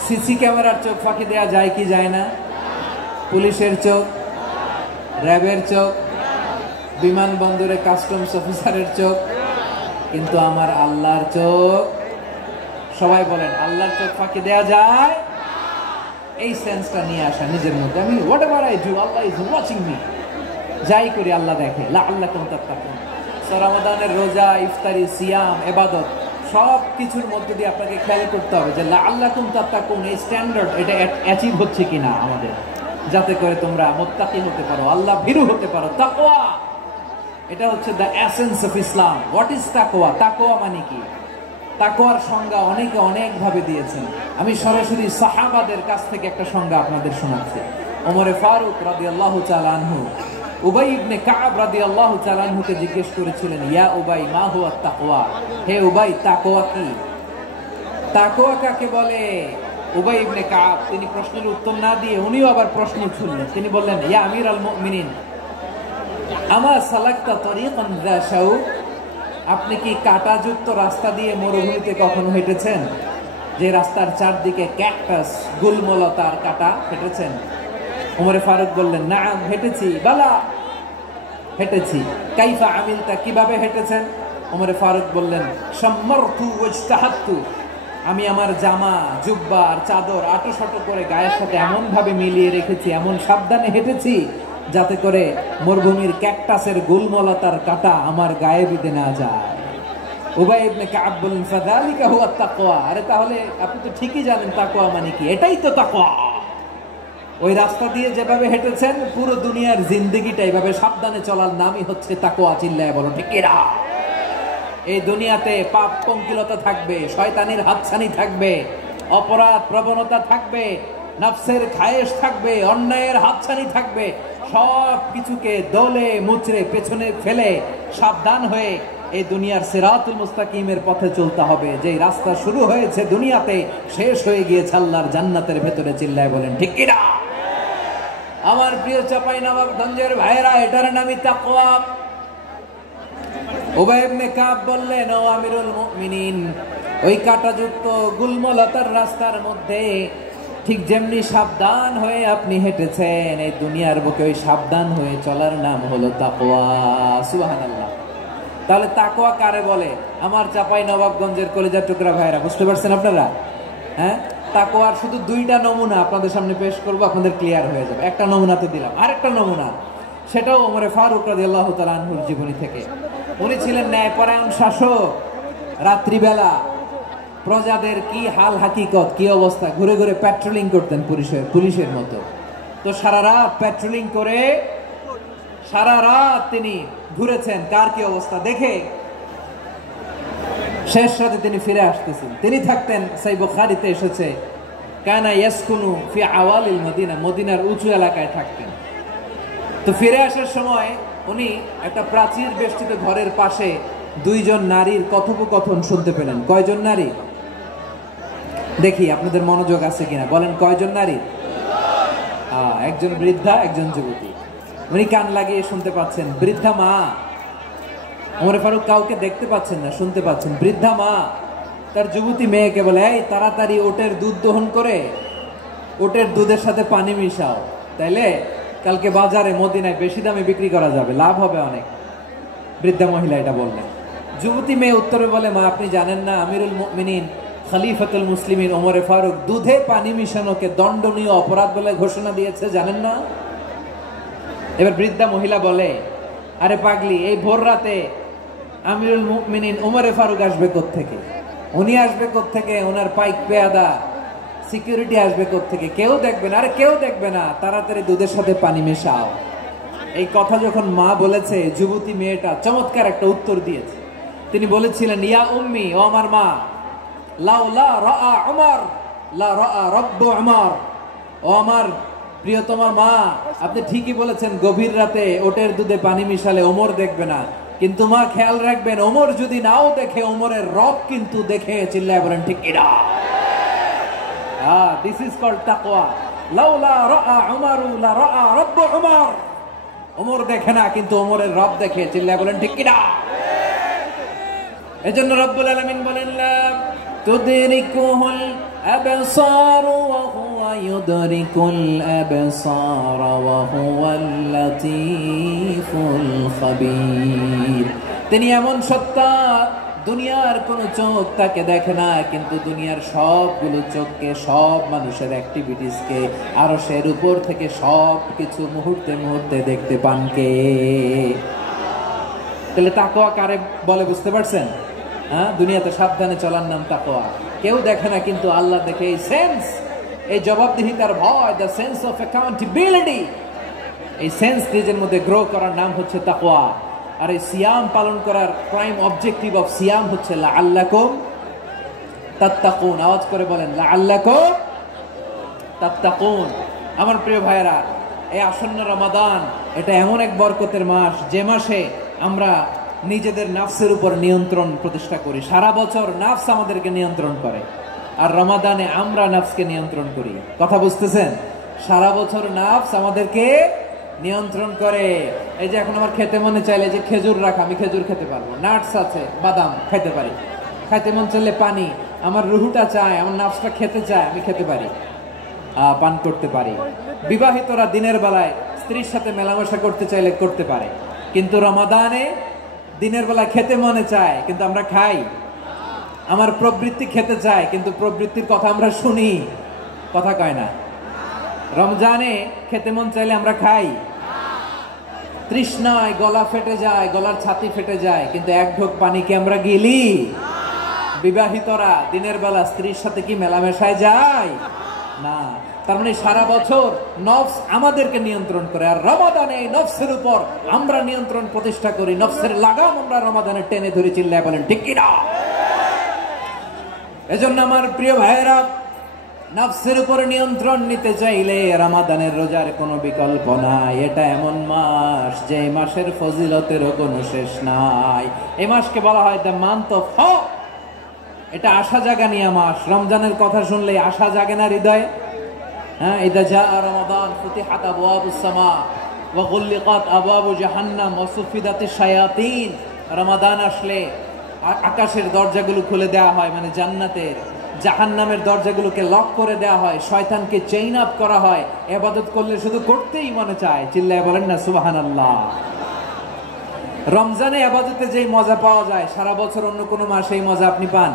সিসি ক্যামেরার চোখ ফাঁকি দেয়া যায় কি যায় না? পুলিশের চোখ, র্যাবের চোখ, বিমানবন্দরে কাস্টমস অফিসারের চোখ, কিন্তু আমার আল্লাহর চোখ? সবাই বলেন, আল্লাহর চোখ ফাঁকি দেয়া যায়? এই সেন্সটা নিয়ে আসা নিজের মধ্যে, আমি whatever I do Allah is watching me, যাই করি আল্লাহ দেখে। লাআল্লাকুম তাত্তাকুন। রমাদানের রোজা, ইফতারি, সিয়াম, ইবাদত সব কিছুর মধ্যে দিয়ে আপনাকে খেয়াল করতে হবে যে লাআল্লাকুম তাত্তাকুন এই স্ট্যান্ডার্ড এটা অ্যাচিভ হচ্ছে কিনা আমাদের, যাতে করে তোমরা মুত্তাকি হতে পারো, আল্লাহ ভীরু হতে পারো। তাকওয়া, এটা হচ্ছে the essence of Islam. What is তাকওয়া? তাকওয়া মানে কি? তাকওয়ার সংজ্ঞা অনেকে অনেক ভাবে দিয়েছেন। আমি সরাসরি সাহাবাদের কাছ থেকে একটা সংজ্ঞা আপনাদের শোনাচ্ছি। ওমরে ফারুক রাদিয়াল্লাহু তাআলা আনহু উবাই ইবনে কাব রাদিয়াল্লাহু তাআলা আনহুকে জিজ্ঞেস করেছিলেন, ইয়া উবাই মা হুয়া তাকওয়া? হে উবাই, তাকওয়া কি? তাকওয়া কাকে বলে? উবাই ইবনে কাব তিনি প্রশ্নের উত্তর না দিয়ে উনিও আবার প্রশ্ন ছুড়লেন। তিনি বললেন, ইয়া আমিরাল মুমিনিন আমা সালাকতা তরিকান যা শাউক? আপনি কি কাঁটাযুক্ত রাস্তা দিয়ে মরুভূমিতে কখনো হেঁটেছেন, যে রাস্তার চারদিকে ক্যাকটাস, গুলমলতার কাঁটা, হেঁটেছেন? ওমরে ফারুক বললেন, নাম, হেঁটেছি। বালা, হেঁটেছি। কাইফা আমিলতা, কিভাবে হেঁটেছেন? ওমরে ফারুক বললেন, শাম্মারতু ওয়াজতাহাতু, আমি আমার জামা, জুব্বা আর চাদর আটোশাটো করে গায়ের সাথে এমন ভাবে মিলিয়ে রেখেছি, এমন সাবধানে হেঁটেছি যাতে করে মরুভূমির ক্যাকটাসের গুলমলতার কাঁটা আমার গায়ে বিঁধে না যায়। উবাই ইবনে কাব বললেন, ফাযালিকা হুয়া তাকওয়া। আরে তাহলে আপনি তো ঠিকই জানেন তাকওয়া মানে কি, এটাই তো তাকওয়া। ওই রাস্তা দিয়ে যেভাবে হেঁটেছেন, পুরো দুনিয়ার জিন্দেগিটা এইভাবে সাবধানে চলার নামই হচ্ছে তাকওয়া। চিল্লায় বলো ঠিক কিনা? এই দুনিয়াতে পাপ পঙ্কিলতা থাকবে, শয়তানির হাতছানি থাকবে, অপরাধ প্রবণতা থাকবে, নফসের খায়েশ থাকবে, অন্যায়ের হাতছানি থাকবে। সব কিছুকে দলে মুচড়ে পেছনে ফেলে সাবধান হয়ে এই দুনিয়ার সিরাতুল মুস্তাকিমের পথে চলতে হবে। যে রাস্তা শুরু হয়েছে দুনিয়াতে, শেষ হয়ে গিয়েছে আল্লাহর জান্নাতের ভেতরে। চিল্লায় বলেন ঠিক কিনা? আমার প্রিয় চাঁপাইনবাবগঞ্জের ভাইরা, এটার নামই তাকওয়া। উবাই ইবনে কাব বললেন, ও আমিরুল মুমিনিন, ওই কাঁটাযুক্ত গুলমলতার রাস্তার মধ্যে ঠিক যেমনি সাবধান হয়ে আপনি হেঁটেছেন, এই দুনিয়ার বুকে ওই সাবধান হয়ে চলার নাম হলো তাকওয়া। সুবহানাল্লাহ। তাহলে তাকওয়া কারে বলে? আমার চাঁপাইনবাবগঞ্জের কলিজার টুকরা ভাইরা, বুঝতে পারছেন আপনারা? হ্যাঁ, তাকওয়ার শুধু দুইটা নমুনা আপনাদের সামনে পেশ করব, আপনাদের ক্লিয়ার হয়ে যাবে। একটা নমুনা তো দিলাম, আরেকটা নমুনা, সেটাও ওমরে ফারুক রাদিয়াল্লাহু তাআলা আনহুর জীবনী থেকে। উনি ছিলেন ন্যায়পরায়ণ শাসক। রাত্রিবেলা প্রজাদের কি হাল হাকিকত, কি অবস্থা, ঘুরে ঘুরে প্যাট্রোলিং করতেন পুলিশের মতো। তো সারা রাত প্যাট্রোলিং করে সারা রাত তিনি ঘুরেছেন কার কি অবস্থা দেখে। শেষ রাতে তিনি ফিরে আসতেছেন। তিনি থাকতেন, সহিহ বুখারীতে এসেছে, কানা ইয়াসকুনু ফি আওয়ালিল মদিনা, মদিনার উঁচু এলাকায় থাকতেন। তো ফিরে আসার সময় উনি একটা প্রাচীর বেষ্টিত ঘরের পাশে দুইজন নারীর কথোপকথন শুনতে পেলেন। কয়জন নারী? দেখি আপনাদের মনোযোগ আছে কিনা, বলেন কয়জন নারী? একজন বৃদ্ধা, একজন যুবতী। উনি কান লাগিয়ে শুনতে পাচ্ছেন। বৃদ্ধা মা, ওমর ফারুক কাউকে দেখতে পাচ্ছেন না, শুনতে পাচ্ছেন। বৃদ্ধা মা তার যুবতী মেয়েকে বলে, এই তাড়াতাড়ি ওটের দুধ দহন করে ওটের দুধের সাথে পানি মিশাও, তাইলে কালকে বাজারে মদিনায় বেশি দামে বিক্রি করা যাবে, লাভ হবে অনেক। বৃদ্ধা মহিলা এটা বললেন। যুবতী মেয়ে উত্তরে বলে, মা আপনি জানেন না আমিরুল মুমিনিন খলিফাতুল মুসলিমিন ওমর ফারুক দুধে পানি মিশানোকে দণ্ডনীয় অপরাধ বলে ঘোষণা দিয়েছে, জানেন না? এবার বৃদ্ধা মহিলা বলে, আরে পাগলি, এই ভোর রাতে আমিরুল মুমিনিন ওমর ফারুক আসবে কোত্থেকে? উনি আসবে কোত্থেকে? ওনার পাইক পেয়াদা সিকিউরিটি আসবে কোত্থেকে, কেউ দেখবে না, আরে কেউ দেখবে না, তাড়াতাড়ি দুধের সাথে পানি মেশাও। এই কথা যখন মা বলেছে, যুবতী মেয়েটা চমৎকার একটা উত্তর দিয়েছে। তিনি বলেছিলেন, ইয়া উম্মি, ও আমার মা, লাউলা রাআ উমর লা রাআ রাব্বু উমর। ও আমার প্রিয়তমা মা, আপনি ঠিকই বলেছেন, গভীর রাতে ওটের দুধে পানি মিশালে ওমর দেখবে না, কিন্তু মা খেয়াল রাখবেন, ওমর যদি নাও দেখে, ওমরের রব কিন্তু দেখে। চিল্লায় বলেন ঠিক কিনা? দিস ইজ কল্ড তাকওয়া। লাউলা রাআ উমরু লা রাআ রাব্বু উমর। ওমর দেখে না, কিন্তু ওমরের রব দেখে। চিল্লায় বলেন ঠিক কিনা? এজন্য রব্বুল আলামিন বলেন, লা তুদরিকুহুল আবসার ওয়া হুয়া ইউদরিকুল আবসার ওয়া হুয়াল লাতীফুল খাবীর। তিনি এমন সত্তা, দুনিয়ার কোন চোখ তাকে দেখে না, কিন্তু দুনিয়ার সবগুলো চোখকে, সব মানুষের অ্যাক্টিভিটিসকে, আরশের উপর থেকে সব কিছু মুহূর্তে মুহূর্তে দেখতে পান কে? তাহলে তাকওয়া কারে বলে বুঝতে পারছেন? দুনিয়াতে সাবধানে চলার নাম তাকওয়া। কেউ দেখে না, কিন্তু আল্লাহ দেখে। এই সেন্স, এই জবাবদিহিতার ভয়, দ্য সেন্স অফ অ্যাকাউন্টেবিলিটি, এই সেন্স নিজের মধ্যে গ্রো করার নাম হচ্ছে তাকওয়া। আর এই সিয়াম পালন করার প্রাইম অবজেক্টিভ অফ সিয়াম হচ্ছে লাআল্লাকুম তাত্তাকুন। আওয়াজ করে বলেন, লাআল্লাকুম তাত্তাকুন। আমার প্রিয় ভাইরা, এই আসন্ন রমাদান, এটা এমন এক বরকতের মাস, যে মাসে আমরা নিজেদের নাফসের উপর নিয়ন্ত্রণ প্রতিষ্ঠা করি। সারা বছর নাফস আমাদেরকে নিয়ন্ত্রণ করে, আর রমাদানে আমরা নাফসকে নিয়ন্ত্রণ করি। কথা বুঝতেছেন? সারা বছর নাফস আমাদেরকে নিয়ন্ত্রণ করে। এই যে এখন আমার খেতে মনে চাইলে যে খেজুর রাখা, আমি খেজুর খেতে পারবো, নাটস আছে, বাদাম খাইতে পারি। খাইতে মন চাইলে পানি, আমার রুহুটা চায়, আমার নাফসটা খেতে চায়, আমি খেতে পারি, পান করতে পারি। বিবাহিতরা দিনের বেলায় স্ত্রীর সাথে মেলামেশা করতে চাইলে করতে পারে, কিন্তু রমাদানে দিনের বেলা খেতে মনে চায়, কিন্তু আমরা খাই। আমার প্রবৃত্তি খেতে চায়, কিন্তু প্রবৃত্তির কথা আমরা শুনি, কথা কয় না। রমজানে খেতে মন চাইলে আমরা খাই, তৃষ্ণায় গলা ফেটে যায়, গলার ছাতি ফেটে যায়, কিন্তু এক ঢোক পানি কি আমরা গিলি? বিবাহিতরা দিনের বেলা স্ত্রীর সাথে কি মেলামেশায় যায় না? তার মানে সারা বছর নফস আমাদেরকে নিয়ন্ত্রণ করে, আর রমাদানে এই নফসের উপর আমরা নিয়ন্ত্রণ প্রতিষ্ঠা করি। নফসের লাগাম আমরা রমাদানে টেনে ধরে। চিল্লায় বলেন ঠিক কিনা? এজন্য আমার প্রিয় ভাইয়েরা, নফসের উপরে নিয়ন্ত্রণ নিতে চাইলে রমাদানের রোজার কোনো বিকল্প নাই। এটা এমন মাস, যে মাসের ফজিলতেরও কোনো শেষ নাই। এই মাসকে বলা হয় দ্য মান্থ অফ হোপ। এটা আশা জাগানিয়া মাস। রমজানের কথা শুনলে আশা জাগে না হৃদয়ে? ইদা জাআ রমাদান ফুতিহাত আবওয়াবুস সামা ওয়া গুল্লিকাত আবওয়াবু জাহান্নাম ওয়া সুফিদাতিশ শায়াতিন। রমাদান আসলে আকাশের দরজাগুলো খুলে দেওয়া হয়, মানে জান্নাতের। জাহান্নামের দরজাগুলোকে লক করে দেওয়া হয়, শয়তানকে চেইন আপ করা হয়। ইবাদত করলে শুধু করতেই মনে চায়। চিল্লায় বলেন না সুবহানাল্লাহ। রমজানে ইবাদতে যেই মজা পাওয়া যায়, সারা বছর অন্য কোনো মাসে এই মজা আপনি পান?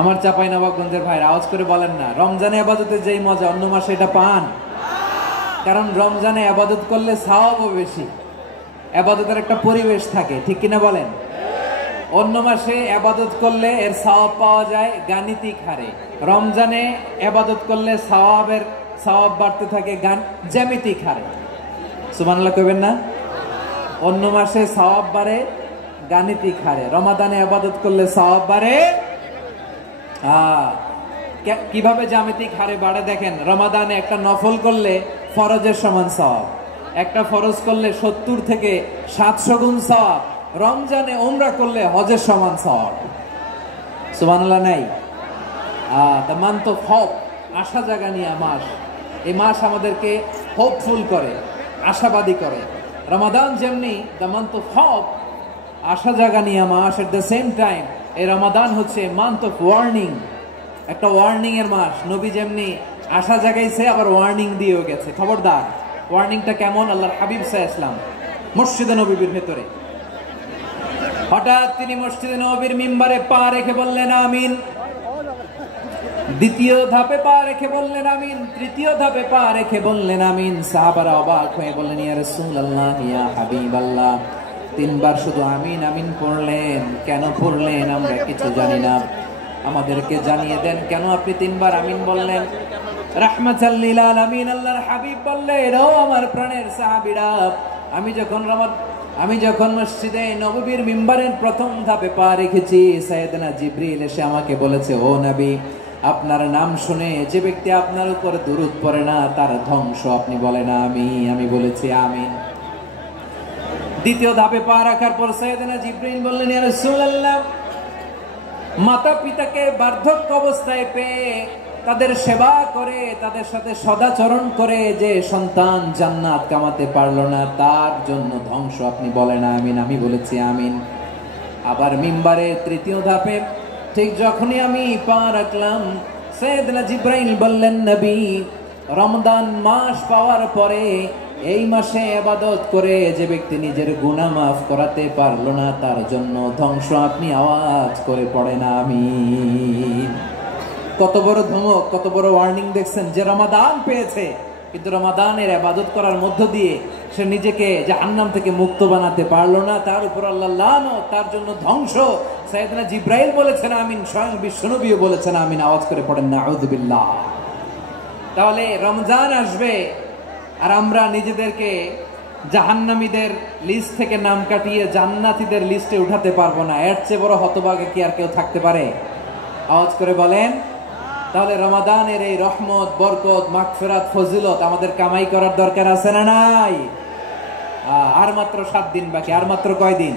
আমার চাঁপাইনবাবগঞ্জের ভাইরা আওয়াজ করে বলেন না, রমজানে ইবাদতে যেই মজা অন্য মাসে এটা পান? কারণ রমজানে ইবাদত করলে সওয়াবও বেশি, ইবাদতের একটা পরিবেশ থাকে, ঠিক কিনা বলেন? অন্য মাসে ইবাদত করলে এর সওয়াব পাওয়া যায় গাণিতিক হারে, রমজানে ইবাদত করলে সওয়াব বাড়তে থাকে জ্যামিতিক হারে। সুবহানাল্লাহ কইবেন না? অন্য মাসে সওয়াব বাড়ে গাণিতিক হারে, রমাদানে ইবাদত করলে সওয়াব বাড়ে কিভাবে জ্যামিতিক হারে বাড়ে দেখেন। রমাদানে একটা নফল করলে ফরজের সমান সওয়াব, একটা ফরজ করলে 70 থেকে 700 গুণ সওয়াব। রমজানে উমরা করলে হজের সমান সওয়াব। সুবহানাল্লাহ নাই? দ্য মান্থ অফ হোপ, আশা জাগানিয়া মাস। এই মাস আমাদেরকে হোপফুল করে, আশাবাদী করে। রমাদান যেমনি দ্য মান্থ অফ হোপ, আশা জাগানিয়া মাস, এট দ্য সেম টাইম এই রমাদান হচ্ছে মান্থ অফ ওয়ার্নিং, একটা ওয়ার্নিং এর মাস। নবী যেমনি আশা জাগাইছে, আবার ওয়ার্নিং দিয়েও গেছে, খবরদার। ওয়ার্নিংটা কেমন? আল্লাহর হাবিব সাল্লাল্লাহু আলাইহি ওয়াসাল্লাম মসজিদে নববীর ভেতরে হঠাৎ তিনি মসজিদে নববীর মিম্বারে পা রেখে বললেন আমিন। দ্বিতীয় ধাপে পা রেখে বললেন আমিন, তৃতীয় ধাপে পা রেখে বললেন আমিন। সাহাবারা অবাক হয়ে বললেন, ইয়া রাসূলুল্লাহ, ইয়া হাবিবাল্লাহ, 3 বার শুধু আমিন আমিন পড়লেন, কেন পড়লেন আমরা কিছু জানি না। আমাদেরকে জানিয়ে দেন কেন আপনি 3 বার আমিন বললেন। রাহমাতাল লিল আলামিন আল্লাহর হাবিব বললেন, ও আমার প্রাণের সাহাবীরা, আমি যখন মসজিদে নববীর মিম্বারের প্রথম ধাপে পা রেখেছি, সাইয়েদনা জিবরিল এসে আমাকে বলেছে, ও নবী, আপনার নাম শুনে যে ব্যক্তি আপনার উপর দুরূদ পড়ে না তার ধ্বংস। আপনি বলেন আমি বলেছি আমিন। দ্বিতীয় ধাপে পা রাখার পর সাইয়েদনা জিবরিল বললেন, ইয়া রাসূলুল্লাহ, মাতা পিতাকে বার্ধক্য অবস্থায় পেয়ে তাদের সেবা করে, তাদের সাথে সদাচরণ করে যে সন্তান জান্নাত কামাতে পারলো না তার জন্য ধ্বংস। আপনি বলেন আমিন। আমি বলেছি আমিন। আবার মিম্বারের তৃতীয় ধাপে ঠিক যখনই আমি পা রাখলাম, সাইয়েদনা জিবরাইল বললেন, নবী, রমজান মাস পাওয়ার পরে এই মাসে ইবাদত করে যে ব্যক্তি নিজের গুনাহ মাফ করাতে পারলো না তার জন্য ধ্বংস। আপনি আওয়াজ করে পড়েন আমিন। কত বড় ধমক, কত বড় ওয়ার্নিং দেখছেন, যে রমাদান পেয়েছে কিন্তু রমাদানের ইবাদত করার মধ্য দিয়ে সে নিজেকে জাহান্নাম থেকে মুক্ত বানাতে পারলো না, তার উপর আল্লাহ লানত, তার জন্য ধ্বংস। সাইয়েদনা জিবরাইল বলেছেন আমিন, স্বয়ং বিশ্বনবীও বলেছেন আমিন। আওয়াজ করে পড়েন নাউযুবিল্লাহ। তাহলে রমজান আসবে আর আমরা নিজেদেরকে জাহান্নামীদের লিস্ট থেকে নাম কাটিয়ে জান্নাতীদের লিস্টে উঠাতে পারবো না। এর চেয়ে বড় হতভাগা কি আর কেউ থাকতে পারে? আওয়াজ করে বলেন। তাহলে রমাদানের এই রহমত, বরকত, মাগফিরাত, ফজিলত আমাদের কামাই করার দরকার আছে না নাই? আর মাত্র 7 দিন বাকি। আর মাত্র কয় দিন?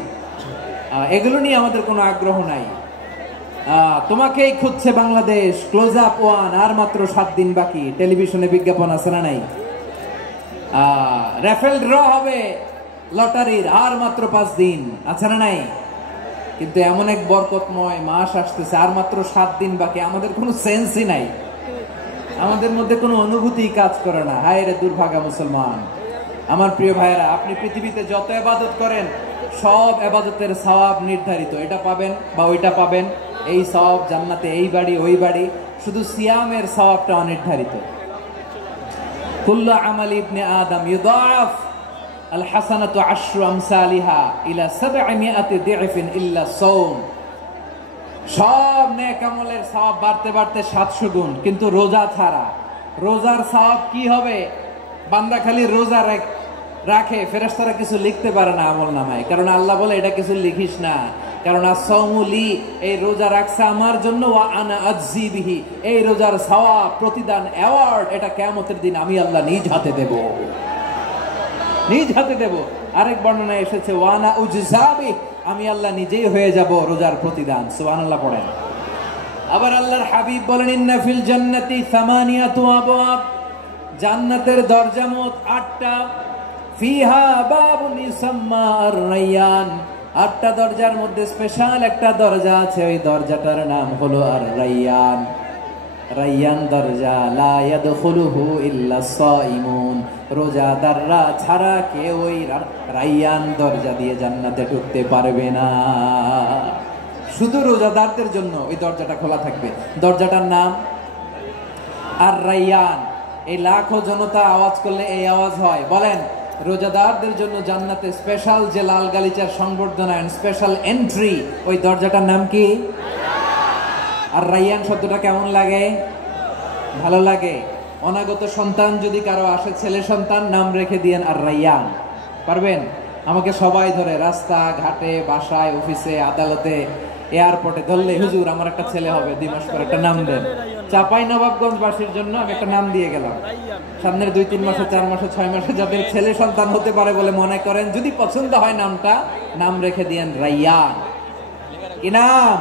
এগুলো নিয়ে আমাদের কোনো আগ্রহ নাই। তোমাকেই খুঁজছে বাংলাদেশ, ক্লোজ আপ 1, আর মাত্র 7 দিন বাকি। টেলিভিশনে বিজ্ঞাপন আছে না নাই? রাফেল ড্র হবে লটারির, আর মাত্র 5 দিন আছে না নাই? কিন্তু এমন এক বরকতময় মাস আসতেছে, আর মাত্র 7 দিন বাকি। আমাদের কোনো সেন্সই নাই, আমাদের মধ্যে কোনো অনুভূতি কাজ করে না। হায় রে দুর্ভাগা মুসলমান। আমার প্রিয় ভাইয়েরা, আপনি পৃথিবীতে যত ইবাদত করেন সব ইবাদতের সওয়াব নির্ধারিত। এটা পাবেন বা ওইটা পাবেন, এই সওয়াব জান্নাতে, এই বাড়ি ওই বাড়ি। শুধু সিয়ামের সওয়াবটা অনির্ধারিত। কুল্লু আমালি ইবনে আদম ইউদাফ আল হাসানাতু আশরু আমসালিহা ইলা 700 দি'ফিন ইল্লা সাওম। সব নেক আমলের সওয়াব বাড়তে বাড়তে 700 গুণ, কিন্তু রোজা ছাড়া। রোজার সওয়াব কি হবে? বান্দা খালি রোজা রাখে, ফেরেশতারা কিছু লিখতে পারে না আমলনামায়, কারণ আল্লাহ বলে এটা কিছু লিখিস না, কারণ as-সাওমু লি, এই রোজা রাখছে আমার জন্য, ওয়া আনা আজজি বিহি, এই রোজার সওয়াব, প্রতিদান, অ্যাওয়ার্ড এটা কিয়ামতের দিন আমি আল্লাহ নিজ হাতে দেব, নিজ হাতে দেব। আরেক বর্ণনায় এসেছে ওয়া আনা উজজা বিহি, আমি আল্লাহ নিজেই হয়ে যাব রোজার প্রতিদান। সুবহানাল্লাহ পড়েন। আবার আল্লাহর হাবিব বলেন, ইন্না ফিল জান্নাতি 8 আবওয়াব, জান্নাতের দরজা মোট 8টা। ফিহা বাবুন ইউসাম্মা আর-রায়্যান, 8টা দরজার মধ্যে স্পেশাল একটা দরজা আছে, ওই দরজাটার নাম হলো আর-রায়্যান। রায়্যান দরজা, লা ইয়াদখুলুহু ইল্লা সাইমুন, রোজাদাররা ছাড়া কেউ ওই রায়্যান দরজা দিয়ে জান্নাতে ঢুকতে পারবে না। শুধু রোজাদারদের জন্য ওই দরজাটা খোলা থাকবে। দরজাটার নাম আর-রায়্যান। এই লাখো জনতা আওয়াজ করলে এই আওয়াজ হয়। বলেন, রোজাদারদের জন্য জান্নাতে স্পেশাল যে লাল গালিচার সংবর্ধনা, স্পেশাল এন্ট্রি, ওই দরজাটার নাম কি? আর রায়্যান শব্দটা কেমন লাগে? ভালো লাগে। অনাগত সন্তান যদি কারো আসে, ছেলে সন্তান, নাম রেখে দিয়েন আর রায়্যান। পারবেন? আমাকে সবাই ধরে রাস্তা ঘাটে, বাসায়, অফিসে, আদালতে, এয়ারপোর্টে ধরলে, হুজুর আমার একটা ছেলে হবে 2 মাস পর, একটা নাম দেন। চাঁপাইনবাবগঞ্জবাসীর জন্য আমি একটা নাম দিয়ে গেলাম। সামনের 2-3 মাসে, 4 মাসে, 6 মাসে যাদের ছেলে সন্তান হতে পারে বলে মনে করেন, যদি পছন্দ হয় নামটা, নাম রেখে দিয়েন রায়্যান। কি নাম?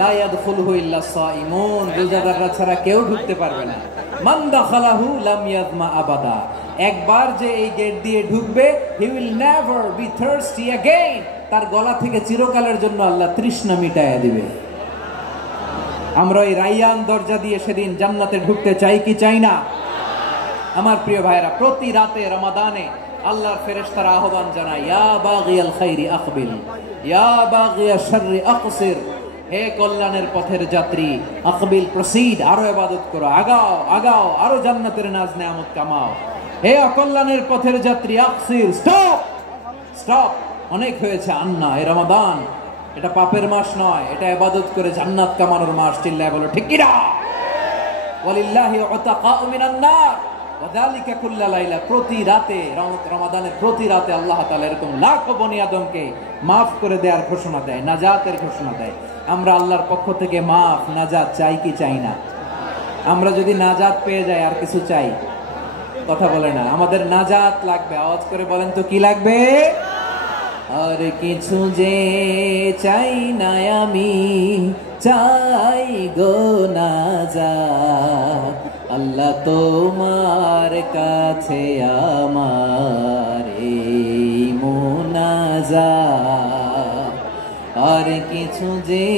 লা ইয়াদখুলুহু ইল্লা সাইমুন, রোজাদাররা ছাড়া কেউ ঢুকতে পারবে না। মান দাখালাহু লাম ইয়াদমা আবাদা, একবার যে এই গেট দিয়ে ঢুকবে, he will never be thirsty again, তার গলা থেকে চিরকালের জন্য আল্লাহ তৃষ্ণা মিটায়া দিবে। আমরা এই রায়্যান দরজা দিয়ে সেদিন জান্নাতে ঢুকতে চাই কি চাই না? আমার প্রিয় ভাইরা, প্রতি রাতে রমাদানে আল্লাহর ফেরেশতারা আহ্বান জানায়, ইয়া বাগিয়াল খাইরি আকবিল, ইয়া বাগিয়াশ শাররি আকসির, হে কল্যাণের পথের যাত্রী, আকবিল, প্রসিড, আরো ইবাদত করো, আগাও আগাও, আরো জান্নাতের নাজ নেয়ামত কামাও। হে অকল্যাণের পথের যাত্রী, আকসির, স্টপ স্টপ, অনেক হয়েছে আন্না। এই রমাদান এটা পাপের মাস নয়, এটা ইবাদত করে জান্নাত কামানোর মাস। চিল্লায় বলো ঠিক কি না? ওয়ালিল্লাহি উতাকাউ মিনান নার ওয়াযালিকা কুল্লা লাইলা। প্রতি রাতে, রমাদানের প্রতি রাতে আল্লাহ তাআলা এরকম লাখো বনি আদমকে মাফ করে দেওয়ার ঘোষণা দেয়, নাজাতের ঘোষণা দেয়। আমরা আল্লাহর পক্ষ থেকে মাফ, নাজাত চাই কি চাই না? আমরা যদি নাজাত পেয়ে যাই আর কিছু চাই? কথা বলে না। আমাদের নাজাত লাগবে। আওয়াজ করে বলেন তো কি লাগবে? আর কিছু যে চাই না আমি, চাই গো নাজাত। আল্লাহ তোমার কাছে আমার এই মুনাজাত। আর কিছু যে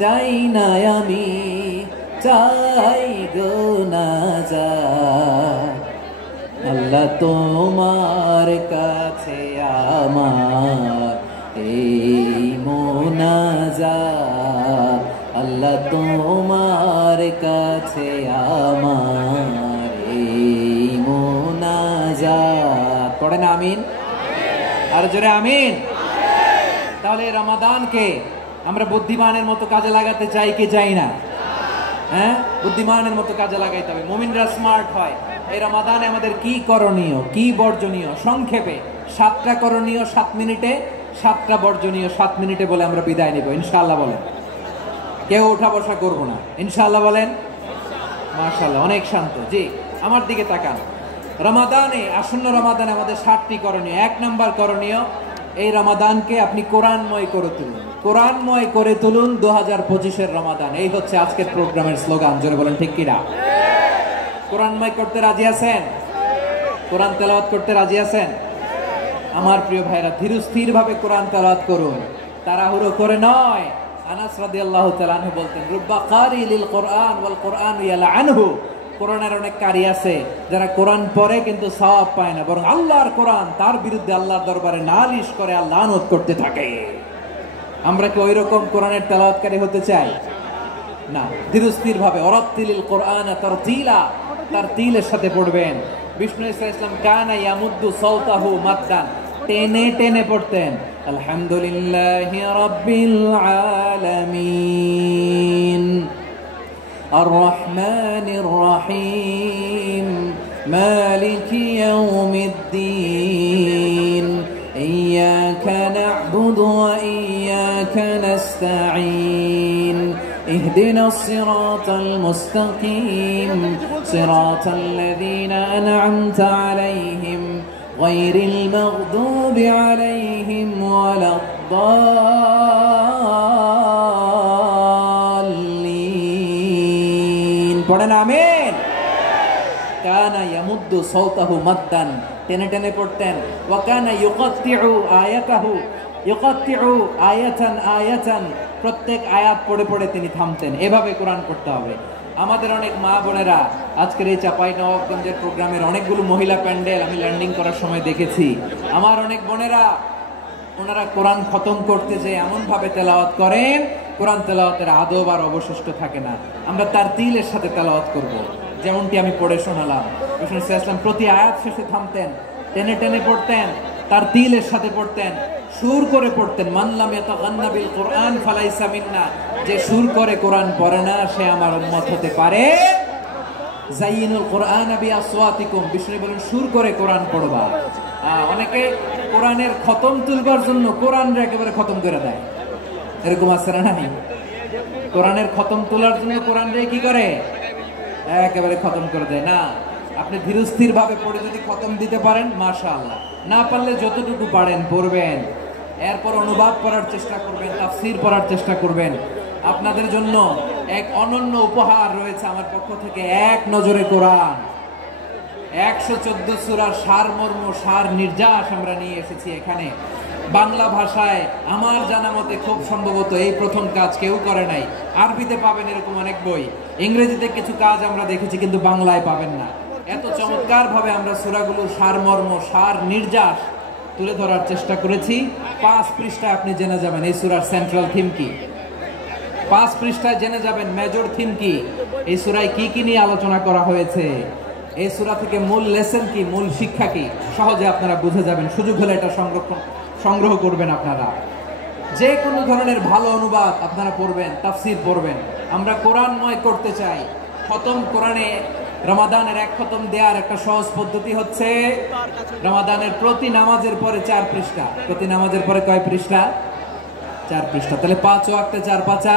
চাই না আমি, চাই গো নাজাত। আল্লাহ তোমার কাছে আমার এই মুনাজাত। আল্লাহ তোমার কাছে আমার এই মুনাজাত। পড়েন আমিন, আর জোরে আমিন। তাহলে রমাদানকে আমরা বুদ্ধিমানের মতো কাজে লাগাতে চাই কি চাই না? হ্যাঁ, বুদ্ধিমানের মতো কাজে লাগাইতে হবে। মুমিনরা স্মার্ট হয়। এই রমাদানে আমাদের কি করণীয়, কি বর্জনীয়? সংক্ষেপে 7টা করণীয় 7 মিনিটে, 7টা বর্জনীয় 7 মিনিটে বলে আমরা বিদায় নিব ইনশাআল্লাহ। বলেন, কেউ উঠা বসা করবো না ইনশাআল্লাহ। বলেন মাশাআল্লাহ, অনেক শান্ত। জি, আমার দিকে তাকান। রমাদানে, আসন্ন রমাদানে আমাদের 7টি করণীয়। 1 নাম্বার করণীয়, এই রমাদানকে আপনি কোরআনময় করে তুলুন। কোরআনময় করে তুলুন 2025-এর রমাদান। এই হচ্ছে আজকের প্রোগ্রামের স্লোগান। জোরে বলেন ঠিক কিনা? কোরআনময় করতে রাজি আছেন? কোরআন তেলাওয়াত করতে রাজি আছেন? আমার প্রিয় ভাইরা, ধীরস্থির ভাবে কোরআন তেলাওয়াত করুন, তাড়াহুড়ো করে নয়। আনাস রাদিয়াল্লাহু তাআলা আনহু বলতেন, রুব্বা কারি লিল কোরআন ওয়াল কোরআন ইয়ালআনহু। কোরআনের অনেক কারি আছে যারা কোরআন পড়ে কিন্তু সওয়াব পায় না, বরং আল্লাহর কোরআন তার বিরুদ্ধে আল্লাহর দরবারে নালিশ করে আর লানত করতে থাকে। আমরা কি ওইরকম কোরআনের তেলাওয়াতকারী হতে চাই? না। ধীরস্থির ভাবে, ওয়ারাত্তিলিল কোরআন তারতিলা, তারতিলের সাথে পড়বেন। বিষ্ণু ইসা ইসলাম কানা ইয়ামুদ্দু সাওতাহু মাদ্দান, টেনে টেনে পড়তেন। আলহামদুলিল্লাহি রাব্বিল আলামিন আর রহমানির রহিম মালিকি ইয়াউমিদ্দিন ইয়্যাকা না'বুদু ওয়া ইয়্যাকা নাস্তাঈন اهدنا الصراط المستقيم صراط الذين أنعمت عليهم غير المغضوب عليهم ولا الضالين পড়েন আমিন। কানা ইয়ামুদ্দু সাওতাহু মাদ্দান, টেনে টেনে পড়তেন। ওয়া কানা ইউকাত্তিউ আয়াতাহু, ইউকাত্তিউ আয়াতান আয়াতান, প্রত্যেক আয়াত পড়ে পড়ে তিনি থামতেন। এভাবে কোরআন পড়তে হবে। আমাদের অনেক মা বোনেরা আজকের এই চাঁপাইনবাবগঞ্জের প্রোগ্রামের অনেকগুলো মহিলা প্যান্ডেল আমি ল্যান্ডিং করার সময় দেখেছি। আমার অনেক বোনেরা, ওনারা কোরআন খতম করতে যে এমন ভাবে তেলাওয়াত করেন, কোরআন তেলাওয়াতের আদব আর অবশিষ্ট থাকে না। আমরা তারতিলের সাথে তেলাওয়াত করব, যেমনটি আমি পড়ে শোনালাম। রাসূল সাল্লাল্লাহু আলাইহি ওয়াসাল্লাম প্রতি আয়াত শেষে থামতেন, টেনে টেনে পড়তেন, তারতিলের সাথে পড়তেন, সুর করে পড়তেন। মান লাম ইয়াতাগান্না বিল কোরআন ফালাইসা মিন্না, যে সুর করে কোরআন পড়ে না সে আমার উম্মত হতে পারে। যায়িনুল কোরআন বিআসওয়াতিকুম, বিষ্ণু বলেন সুর করে কোরআন পড়বা। অনেকে কোরআনের খতম তুলবার জন্য কোরআনরে একেবারে খতম করে দেয়, এরকম আছে না নাই? কোরআনের খতম তোলার জন্য কোরআনরে কি করে? একেবারে খতম করে দেয় না। আপনি ধীরস্থির ভাবে পড়ে যদি খতম দিতে পারেন মাশাআল্লাহ, না পারলে যতটুকু পারেন পড়বেন, এরপর অনুবাদ করার চেষ্টা করবেন, তাফসীর পড়ার চেষ্টা করবেন। আপনাদের জন্য এক অনন্য উপহার রয়েছে আমার পক্ষ থেকে, এক নজরে কোরআন। 114 সূরার সারমর্ম, সার নির্যাস আমরা নিয়ে এসেছি এখানে বাংলা ভাষায়। আমার জানা মতে খুব সম্ভবত এই প্রথম কাজ কেউ করে নাই। আরবিতে পাবেন এরকম অনেক বই, ইংরেজিতে কিছু কাজ আমরা দেখেছি, কিন্তু বাংলায় পাবেন না। এত চমৎকার ভাবে আমরা সূরাগুলোর সারমর্ম, সার নির্যাস তুলে ধরার চেষ্টা করেছি। 5 পৃষ্ঠায় আপনি জেনে যাবেন এই সূরার সেন্ট্রাল থিম কি। 5 পৃষ্ঠায় জেনে যাবেন মেজর থিম কি, এই সূরায় কি কি নিয়ে আলোচনা করা হয়েছে, এই সূরা থেকে মূল লেসন কি, মূল শিক্ষা কি, সহজে আপনারা বুঝে যাবেন। সুযোগ হলে এটা সংগ্রহ করবেন আপনারা। যে কোনো ধরনের ভালো অনুবাদ আপনারা পড়বেন, তাফসির পড়বেন। আমরা কোরআনময় করতে চাই। খতম কোরআনে রমাদানের এক খতম দেওয়ার একটা সহজ পদ্ধতি হচ্ছে রমাদানের প্রতি নামাজের পরে 4 পৃষ্ঠা। প্রতি নামাজের পরে কয় পৃষ্ঠা? 4 পৃষ্ঠা। তাহলে 5 ওয়াক্তে 4 পাঁচা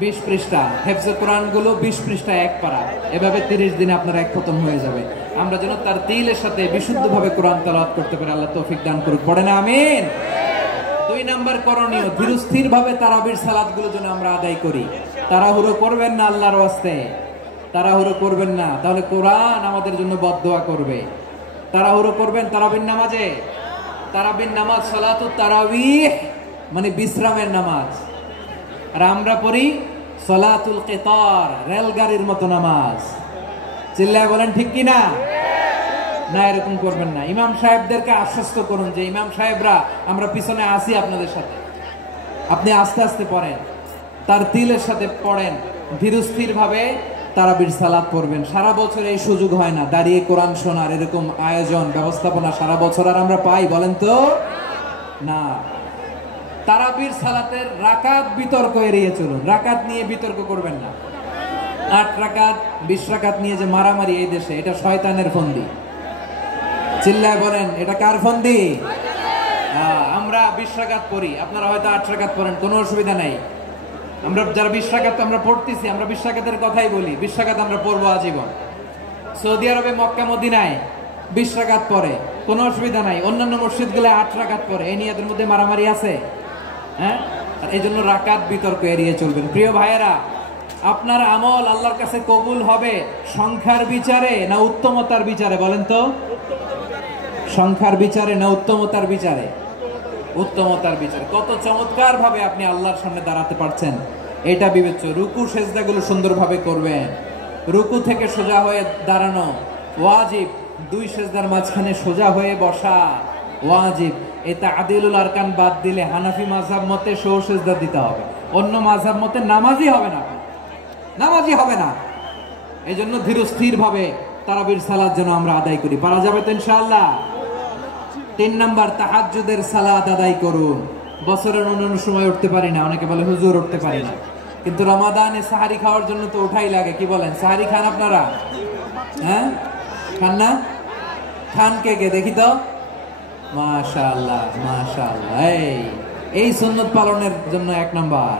20 পৃষ্ঠা। হেফজে কোরআন গুলো 20 পৃষ্ঠা এক পারা। এভাবে 30 দিনে আপনার এক খতম হয়ে যাবে। আমরা যেন তার তিলের সাথে বিশুদ্ধভাবে কোরআন তেলাওয়াত করতে পারি। আল্লাহ তৌফিক দান করুক। পড়ে না আমিন। 2 নাম্বার করণীয়, ধীরস্থির ভাবে তারাবির সালাত গুলো যেন আমরা আদায় করি। তাড়াহুড়ো করবেন না, আল্লাহর ওয়াস্তে তাড়াহুড়ো করবেন না, তাহলে কোরআন আমাদের জন্য বদদোয়া করবে। তাড়াহুড়ো করবেন তারাবির নামাজে। তারাবির নামাজ সালাতুত তারাবিহ মানে বিশ্রামের নামাজ। আর আমরা পড়ি সালাতুল কিতার, রেলগাড়ির মতো নামাজ। চিল্লায় বলেন ঠিক কি না? না, এরকম করবেন না। ইমাম সাহেবদেরকে আশ্বস্ত করুন যে ইমাম সাহেবরা আমরা পিছনে আসি আপনাদের সাথে, আপনি আস্তে আস্তে পড়েন, তার তিলের সাথে পড়েন, ধীরস্থির ভাবে তারাবির সালাত পড়বেন। সারা বছর এই সুযোগ হয় না, দাঁড়িয়ে কোরআন শোনার এরকম আয়োজন ব্যবস্থাপনা সারা বছর আর আমরা পাই বলেন তো না। তারাবির সালাতের রাকাত বিতর্ক এড়িয়ে চলুন। রাকাত নিয়ে বিতর্ক করবেন না। 8 রাকাত 20 রাকাত নিয়ে যে মারামারি এই দেশে, এটা শয়তানের ফন্দি। চিল্লায় বলেন এটা কার ফন্দি? আমরা 20 রাকাত পড়ি, আপনারা হয়তো 8 রাকাত পড়েন, কোনো অসুবিধা নাই। আমরা যারা 20 রাকাত আমরা পড়তেছি, আমরা 20 রাকাতের কথাই বলি। 20 রাকাত আমরা পড়বো আজীবন। সৌদি আরবে মক্কা মদিনায় 20 রাকাত পড়ে, কোনো অসুবিধা নাই। অন্যান্য মসজিদ গুলো 8 রাকাত পড়ে। এই নিয়ে এদের মধ্যে মারামারি আছে? হ্যাঁ, আর এই জন্য রাকাত বিতর্ক এড়িয়ে চলবেন। প্রিয় ভাইয়েরা, আপনার আমল আল্লাহর কাছে কবুল হবে সংখ্যার বিচারে না উত্তমতার বিচারে? বলেন তো, সংখ্যার বিচারে না উত্তমতার বিচারে? উত্তমতার বিচারে। কত চমৎকার ভাবে আপনি আল্লাহর সামনে দাঁড়াতে পারছেন এটা বিবেচ্য। রুকু সেজদাগুলো সুন্দরভাবে করবেন। রুকু থেকে সোজা হয়ে দাঁড়ানো ওয়াজিব। 2 সেজদার মাঝখানে সোজা হয়ে বসা ওয়াজিব। এটা আদিলুল আরকান বাদ দিলে হানাফি মাযহাব মতে সৌ সেজদা দিতে হবে। অন্য মাযহাব মতে নামাজই হবে না, নামাজই হবে না। এই জন্য ধীরস্থির ভাবে তারাবির সালাত যেন আমরা আদায় করি। পারা যাবে তো ইনশাআল্লাহ? 3 নাম্বার, তাহাজ্জুদের সালাত আদায় করুন। বছরের অন্যান্য সময় উঠতে পারি না, অনেকে বলে হুজুর উঠতে পারি না, কিন্তু রমাদানে সাহারি খাওয়ার জন্য তো ওঠাই লাগে। কি বলেন, সাহারি খান আপনারা? হ্যাঁ, খান না? খান কে কে দেখি তো? মাশাআল্লাহ মাশাআল্লাহ। এই সুন্নত পালনের জন্য 1 নাম্বার।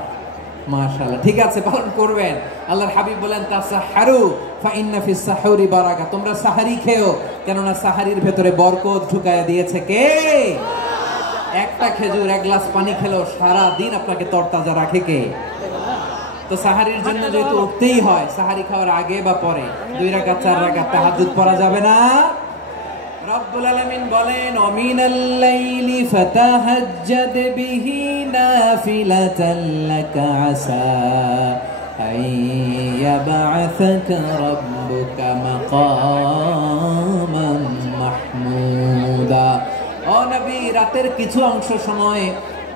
মাশাআল্লাহ, ঠিক আছে, পালন করবেন। আল্লাহর হাবিব বলেন তাসাহারু ফা ইন্না ফিস সাহুরি বারাকা। তোমরা সাহারি খেও, কেননা সাহারির ভেতরে বরকত ঢুকায়া দিয়েছে কে? একটা খেজুর 1 গ্লাস পানি খেলেও সারা দিন আপনাকে তরতাজা রাখে কে? তো সাহারির জন্য যেহেতু উঠতেই হয়, সাহারি খাওয়ার আগে বা পরে 2 রাকাত 4 রাকাত তাহাজ্জুদ পড়া যাবে না? রব্বুল আলামিন বলেন ওমিনাল লাইলি ফাতাহাজ্জাদ বিহি নাফিলাতান লাকা আসা আইয়াবআসাকা রাব্বুকা মাকামান মাহমুদা। ও নবী, রাতের কিছু অংশ সময়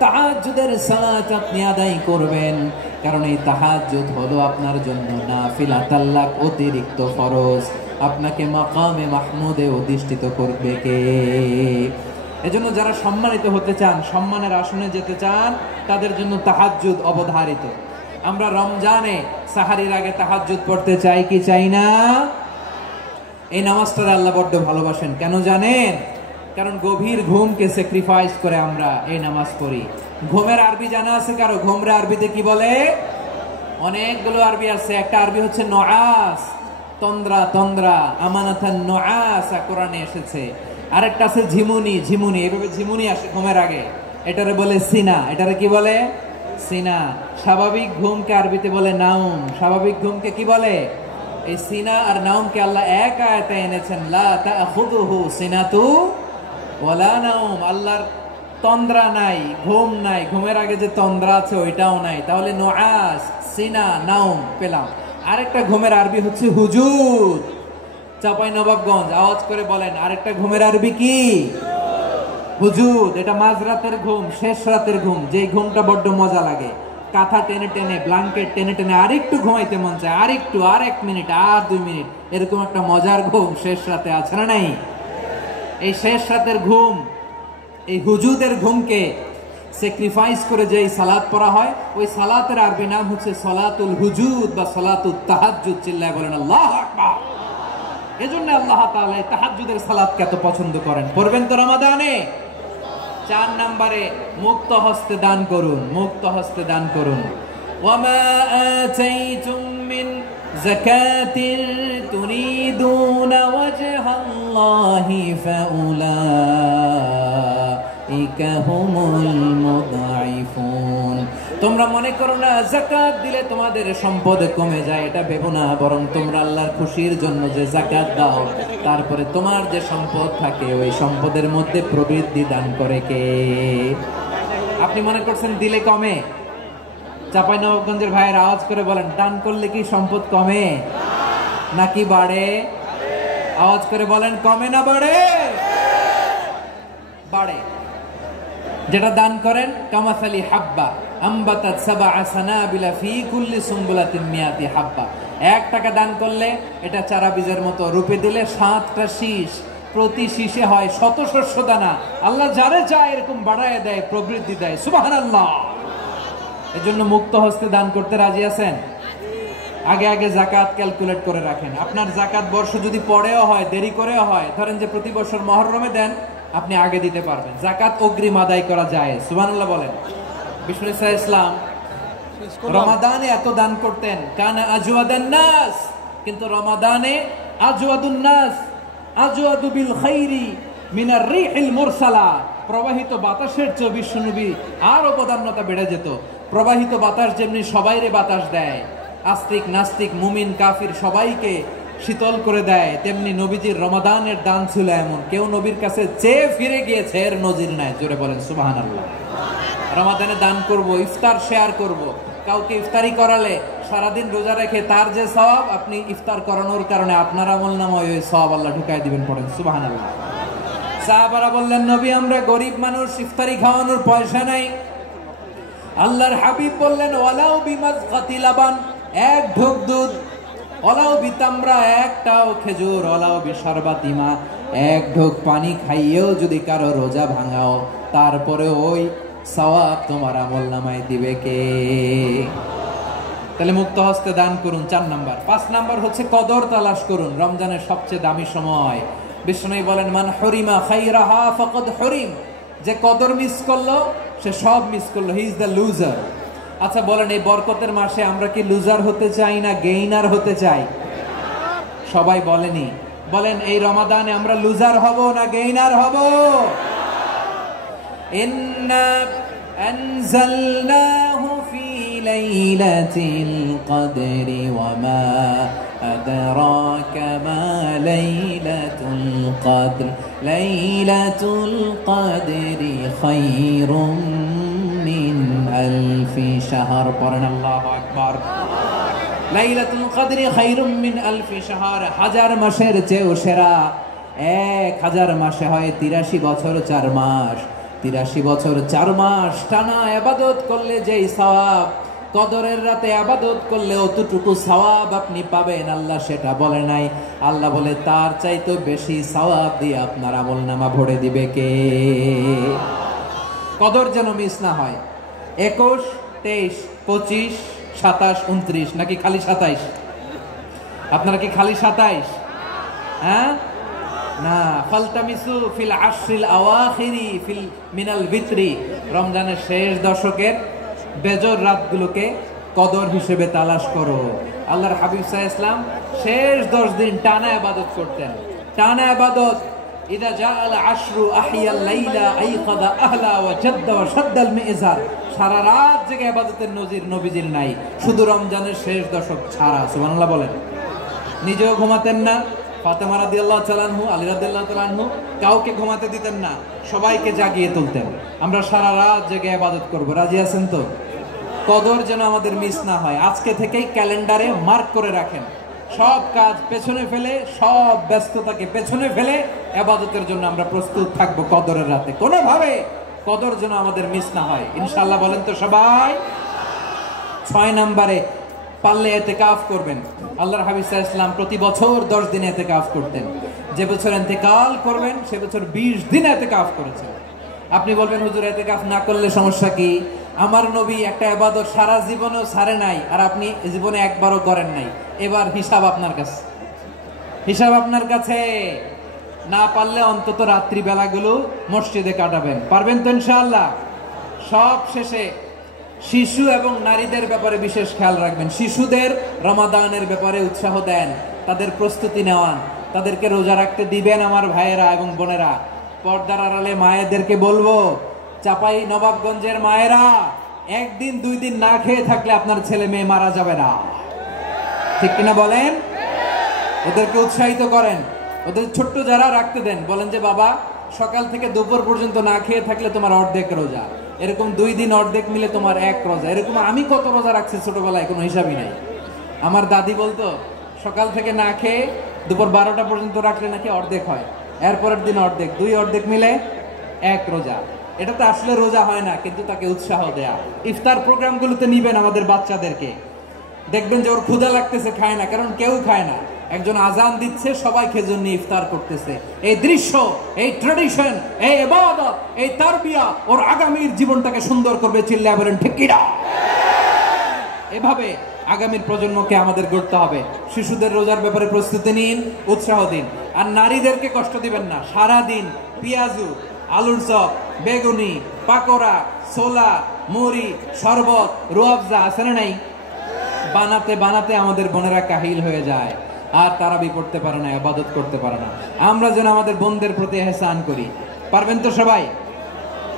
তাহাজ্জুদের সালাত আপনি আদায় করবেন, কারণ এই তাহাজ্জুদ হলো আপনার জন্য নাফিলাতান লাক, অতিরিক্ত ফরজ। আপনাকে মাকামে মাহমুদে অধিষ্ঠিত করবে কে? এজন্য যারা সম্মানিত হতে চান, সম্মানের আসনে যেতে চান, তাদের জন্য তাহাজ্জুদ অবধারিত। আমরা রমজানে সাহারির আগে তাহাজ্জুদ পড়তে চাই কি চাই না? এই নামাজটা আল্লাহ বড্ড ভালোবাসেন। কেন জানেন? কারণ গভীর ঘুমকে স্যাক্রিফাইস করে আমরা এই নামাজ পড়ি। ঘুমের আরবি জানা আছে কারো? ঘুমের আরবিতে কি বলে? অনেকগুলো আরবি আছে। একটা আরবি হচ্ছে নআস, তন্দ্রা তন্দ্রা, আমানাতান নআসা কোরআনে এসেছে। আরেকটা আছে ঝিমুনি, ঝিমুনি, এভাবে ঝিমুনি আসে ঘুমের আগে, এটারে বলে সিনা। এটারে কি বলে? সিনা। স্বাভাবিক ঘুমকে আরবিতে বলে নাউম। স্বাভাবিক ঘুমকে কি বলে? এই সিনা আর নাউমকে আল্লাহ এক আয়াতে এনেছেন, লা তাখুযুহু সিনাতু ওয়ালা নাউম। আল্লাহর তন্দ্রা নাই, ঘুম নাই। ঘুমের আগে যে তন্দ্রা আছে ওইটাও নাই। তাহলে নআস, সিনা, নাউম পেলাম। আরেকটা ঘুমের আরবি হচ্ছে হুজুদ। চাঁপাইনবাবগঞ্জ আওয়াজ করে বলেন, আরেকটা ঘুমের আরবি কি? হুজুদ। এটা মাঝরাতের ঘুম, শেষ রাতের ঘুম, যেই ঘুমটা বড্ড মজা লাগে। কাঁথা টেনে টেনে, ব্ল্যাঙ্কেট টেনে টেনে আরেকটু ঘুমাইতে মন চায়, আরেকটু, আর 1 মিনিট, আর 2 মিনিট, এরকম একটা মজার ঘুম শেষ রাতে আছে না নাই? এই শেষ রাতের ঘুম, এই হুজুদের ঘুমকে স্যাক্রিফাইস করে যে সালাত পড়া হয়, ওই সালাতের আরবি নাম হচ্ছে সালাতুল হুজুদ বা সালাতুত তাহাজ্জুদ। চিল্লায় বলেন আল্লাহু আকবার। এজন্য আল্লাহ তাআলা তাহাজ্জুদের সালাতকে এত পছন্দ করেন। পড়বেন তো রমাদানে। 4 নম্বরে মুক্ত হস্তে দান করুন, মুক্ত হস্তে দান করুন। ওয়ামা আতাইতুম মিন যাকাতিন তুরিদুনা ওয়াজহাল্লাহি ফাউলাইকা হুমুল মুদাইফুন। তোমরা মনে করো না যাকাত দিলে তোমাদের সম্পদ কমে যায়, এটা ভেবো না, বরং তোমরা আল্লাহর খুশির জন্য যে যাকাত দাও, তারপরে তোমার যে সম্পদ থাকে ওই সম্পদের মধ্যে প্রবৃদ্ধি দান করে কে? আপনি মনে করছেন দিলে কমে? চাঁপাইনবাবগঞ্জের ভাইয়ের আওয়াজ করে বলেন, দান করলে কি সম্পদ কমে নাকি বাড়ে? আওয়াজ করে বলেন, কমে না বাড়ে? বাড়ে। যেটা দান করেন কামাসালি হাব্বা আম্বাতাত সাবআ সানাবিলা ফি কুল্লি সুমবুলাতিন মিয়াতি হাব্বা। 1 টাকা দান করলে এটা চারা বীজের মতো, রূপে দিলে 7টা শীষ, প্রতি শীষে হয় 100 শস্য দানা। আল্লাহ যারে চায় এরকম বাড়ায় দেয়, প্রবৃদ্ধি দেয়। সুবহানাল্লাহ। এজন্য মুক্ত হস্তে দান করতে রাজি আছেন? আগে আগে যাকাত ক্যালকুলেট করে রাখেন। আপনার যাকাত বর্ষ যদি পরেও হয়, দেরি করেও হয়, ধরেন যে প্রতি বছর মুহররমে দেন, আপনি আগে দিতে পারবেন। যাকাত অগ্রিম আদায় করা যায়। সুবহানাল্লাহ বলেন। বিষ্ণু ইসলাম রমাদানে এত দান করতেন, কানা আজওয়াদান নাস, কিন্তু রমাদানে আজওয়াদুন নাস আজওয়াদু বিল খাইরি মিনার রিহিল মুরসালা। প্রবাহিত বাতাসের চেয়ে বিশ্বনবী আরো প্রধানতা বেড়ে যেত। প্রবাহিত বাতাস যেমনি সবাইরে বাতাস দেয়, আস্তিক নাস্তিক মুমিন কাফির সবাইকে শীতল করে দেয়, তেমনি নবীজির রমাদানের দান ছিল এমন, কেউ নবীর কাছে চেয়ে ফিরে গিয়েছে এর নজির নাই। জোরে বলেন সুবহানাল্লাহ। রমাদানে দান করব, ইফতার শেয়ার করব। কাউকে ইফতারি করালে সারাদিন রোজা রেখে তার যে সওয়াব, আপনি ইফতার করানোর কারণে আপনার আমলনামায় ওই সওয়াব আল্লাহ ঢুকাই দিবেন। পড়েন সুবহানাল্লাহ। সাহাবারা বললেন, নবী আমরা গরিব মানুষ, ইফতারি খাওয়ানোর পয়সা নাই। আল্লাহর হাবিব বললেন, ওয়ালাউ বিমাজকাতি লাবান, 1 ঢোক দুধ, ওয়ালাউ বিতামরা, 1টাও খেজুর, ওয়ালাউ বিশারবাতি মা, 1 ঢোক পানি খাইয়েও যদি কারো রোজা ভাঙাও, তারপরে ওই সওয়াব তোমার আমলনামায় দিবে কে? তাহলে মুক্ত হস্তে দান করুন, 4 নাম্বার। 5 নাম্বার হচ্ছে কদর তালাশ করুন। রমজানের সবচেয়ে দামি সময়। বিষ্ণু বলেন, মান হরিমা খাইরাহা ফাকাদ হরিম। যে কদর মিস করলো সে সব মিস করলো, হি ইজ দ্য লুজার। আচ্ছা বলেন, এই বরকতের মাসে আমরা কি লুজার হতে চাই না গেইনার হতে চাই? সবাই বলেনি। বলেন, এই রমাদানে আমরা লুজার হব না গেইনার হব? ইন্না আনজালনাহু ফি লাইলাতিল কদরি ওয়া মা আদরাকা মা লাইলাতুল কদর লাইলাতুল কদরি খায়রুম মিন আলফি শাহর। পড়েন আল্লাহু আকবার। লাইলাতুল কদরি খায়রুম মিন আলফি শাহর, 1000 মাসের চেয়েও সেরা। 1000 মাসে হয় 83 বছর 4 মাস। 83 বছর 4 মাস টানা ইবাদত করলে যেই সওয়াব, কদরের রাতে ইবাদত করলে অতটুকু সওয়াব আপনি পাবেন, আল্লাহ সেটা বলে নাই। আল্লাহ বলে তার চাইতে বেশি সওয়াব দিয়ে আপনার আমলনামা ভরে দিবে কে? কদর যেন মিস না হয়। 21, 23, 25, 27, 29 নাকি খালি 27? আপনারা কি খালি 27? হ্যাঁ না, ফালতামিসু ফিল আশরিল আওয়াখিরি ফিল মিনাল ভিতরি। রমজানের শেষ দশকের বেজর রাতগুলোকে কদর হিসেবে তালাশ করো। আল্লাহর হাবিব সাল্লাল্লাহু আলাইহি ওয়াসাল্লাম শেষ 10 দিন টানা ইবাদত করতেন, টানা ইবাদত। ইদা জাআল আশরু আহিয়াল লাইলা আইকাদা আহলা ওয়া জাদ্দা ওয়া শাদ্দাল মিজার। সারা রাত জেগে ইবাদতের নজির নবীজির নাই, শুধু রমজানের শেষ দশক ছাড়া। সুবহানাল্লাহ বলেন। নিজেও ঘুমাতেন না। ফাতেমা রাদিয়াল্লাহু তাআলা আনহু, আলী রাদিয়াল্লাহু তাআলা আনহু কাউকে ঘুমাতে দিতেন না, সবাইকে জাগিয়ে তুলতেন। আমরা সারা রাত জেগে ইবাদত করব। রাজি আছেন তো? কদর যেন আমাদের মিস না হয়। আজকে থেকেই ক্যালেন্ডারে মার্ক করে রাখেন। সব কাজ পেছনে ফেলে, সব ব্যস্ততাকে পেছনে ফেলে ইবাদতের জন্য আমরা প্রস্তুত থাকব কদরের রাতে। কোনোভাবে কদর যেন আমাদের মিস না হয়, ইনশাআল্লাহ। বলেন তো সবাই। 6 নম্বরে পারলে ইতিকাফ করবেন। আল্লাহর হাবিব সাল্লাল্লাহু আলাইহি ওয়াসাল্লাম প্রতি বছর 10 দিন ইতিকাফ করতেন। যে বছর ইন্তেকাল করবেন সে বছর 20 দিন ইতিকাফ করেছেন। আপনি বলবেন হুজুর ইতিকাফ না করলে সমস্যা কি? আমার নবী একটা ইবাদত সারা জীবনেও ছাড়ে নাই, আর আপনি জীবনে একবারও করেন নাই। এবার হিসাব আপনার কাছে, হিসাব আপনার কাছে। না পারলে অন্তত রাত্রি বেলাগুলো মসজিদে কাটাবেন। পারবেন তো ইনশাআল্লাহ? সব শেষে শিশু এবং নারীদের ব্যাপারে বিশেষ খেয়াল রাখবেন। শিশুদের রমাদানের ব্যাপারে উৎসাহ দেন, তাদের প্রস্তুতি নেওয়ান, তাদেরকে রোজা রাখতে দিবেন। আমার ভাইয়েরা এবং বোনেরা, পর্দার আড়ালে মায়েদেরকে বলবো, চাপাই নবাবগঞ্জের মায়েরা, একদিন দুই দিন না খেয়ে থাকলে আপনার ছেলে মেয়ে মারা যাবে না। ঠিক কিনা বলেন? ওদেরকে উৎসাহিত করেন, ওদের ছোট্ট যারা রাখতে দেন, বলেন যে বাবা সকাল থেকে দুপুর পর্যন্ত না খেয়ে থাকলে তোমার অর্ধেক রোজা, এরকম 2 দিন অর্ধেক মিলে তোমার 1 রোজা। এরকম আমি কত রোজা রাখছি ছোটবেলায় কোনো হিসাবই নাই। আমার দাদি বলতো সকাল থেকে না খেয়ে দুপুর 12টা পর্যন্ত রাখলে নাকি অর্ধেক হয়, এরপরের দিন অর্ধেক, 2 অর্ধেক মিলে 1 রোজা। এটা তো আসলে রোজা হয় না, কিন্তু তাকে উৎসাহ দেয়া। ইফতার প্রোগ্রামগুলোতে নিবেন আমাদের বাচ্চাদেরকে, দেখবেন যে ওর ক্ষুধা লাগতেছে, খায় না, কারণ কেউ খায় না। একজন আজান দিচ্ছে, সবাই খেজুর নিয়ে ইফতার করতেছে। এই দৃশ্য, এই ট্র্যাডিশন, এই ইবাদত, এই তারবিয়া ওর আগামীর জীবনটাকে সুন্দর করবে। চিল্লায় বলেন ঠিক কিনা? এভাবে আগামীর প্রজন্মকে আমাদের গড়তে হবে। শিশুদের রোজার ব্যাপারে প্রস্তুতি নিন, উৎসাহ দিন। আর নারীদেরকে কষ্ট দিবেন না। সারা দিন পেঁয়াজু, আলুর চপ, বেগুনি, পাকোড়া, ছোলা, মুড়ি, শরবত, রুয়াবজা আছে না নাই, বানাতে বানাতে আমাদের বোনেরা কাহিল হয়ে যায়, আর তারাবি পড়তে পারে না, ইবাদত করতে পারে না। আমরা যেন আমাদের বোনদের প্রতি ইহসান করি। পারবেন তো সবাই?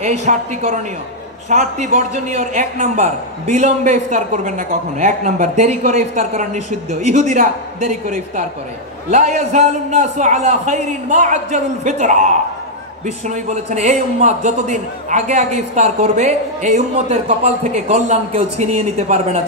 এই 7টি করণীয়, 7টি বর্জনীয়। 1 নাম্বার, বিলম্বে ইফতার করবেন না কখনো। 1 নাম্বার, দেরি করে ইফতার করা নিষিদ্ধ। ইহুদিরা দেরি করে ইফতার করে। লা ইয়াজালুন নাসু আলা খাইরিন মা আজ্জালুল ফিতরা। বিশ্বনবী বলেছেন, এই উম্মত যতদিন আগে আগে ইফতার করবে, এই উম্মতের কপাল থেকে কল্যাণ কেউ ছিনিয়ে নিতে পারবে না।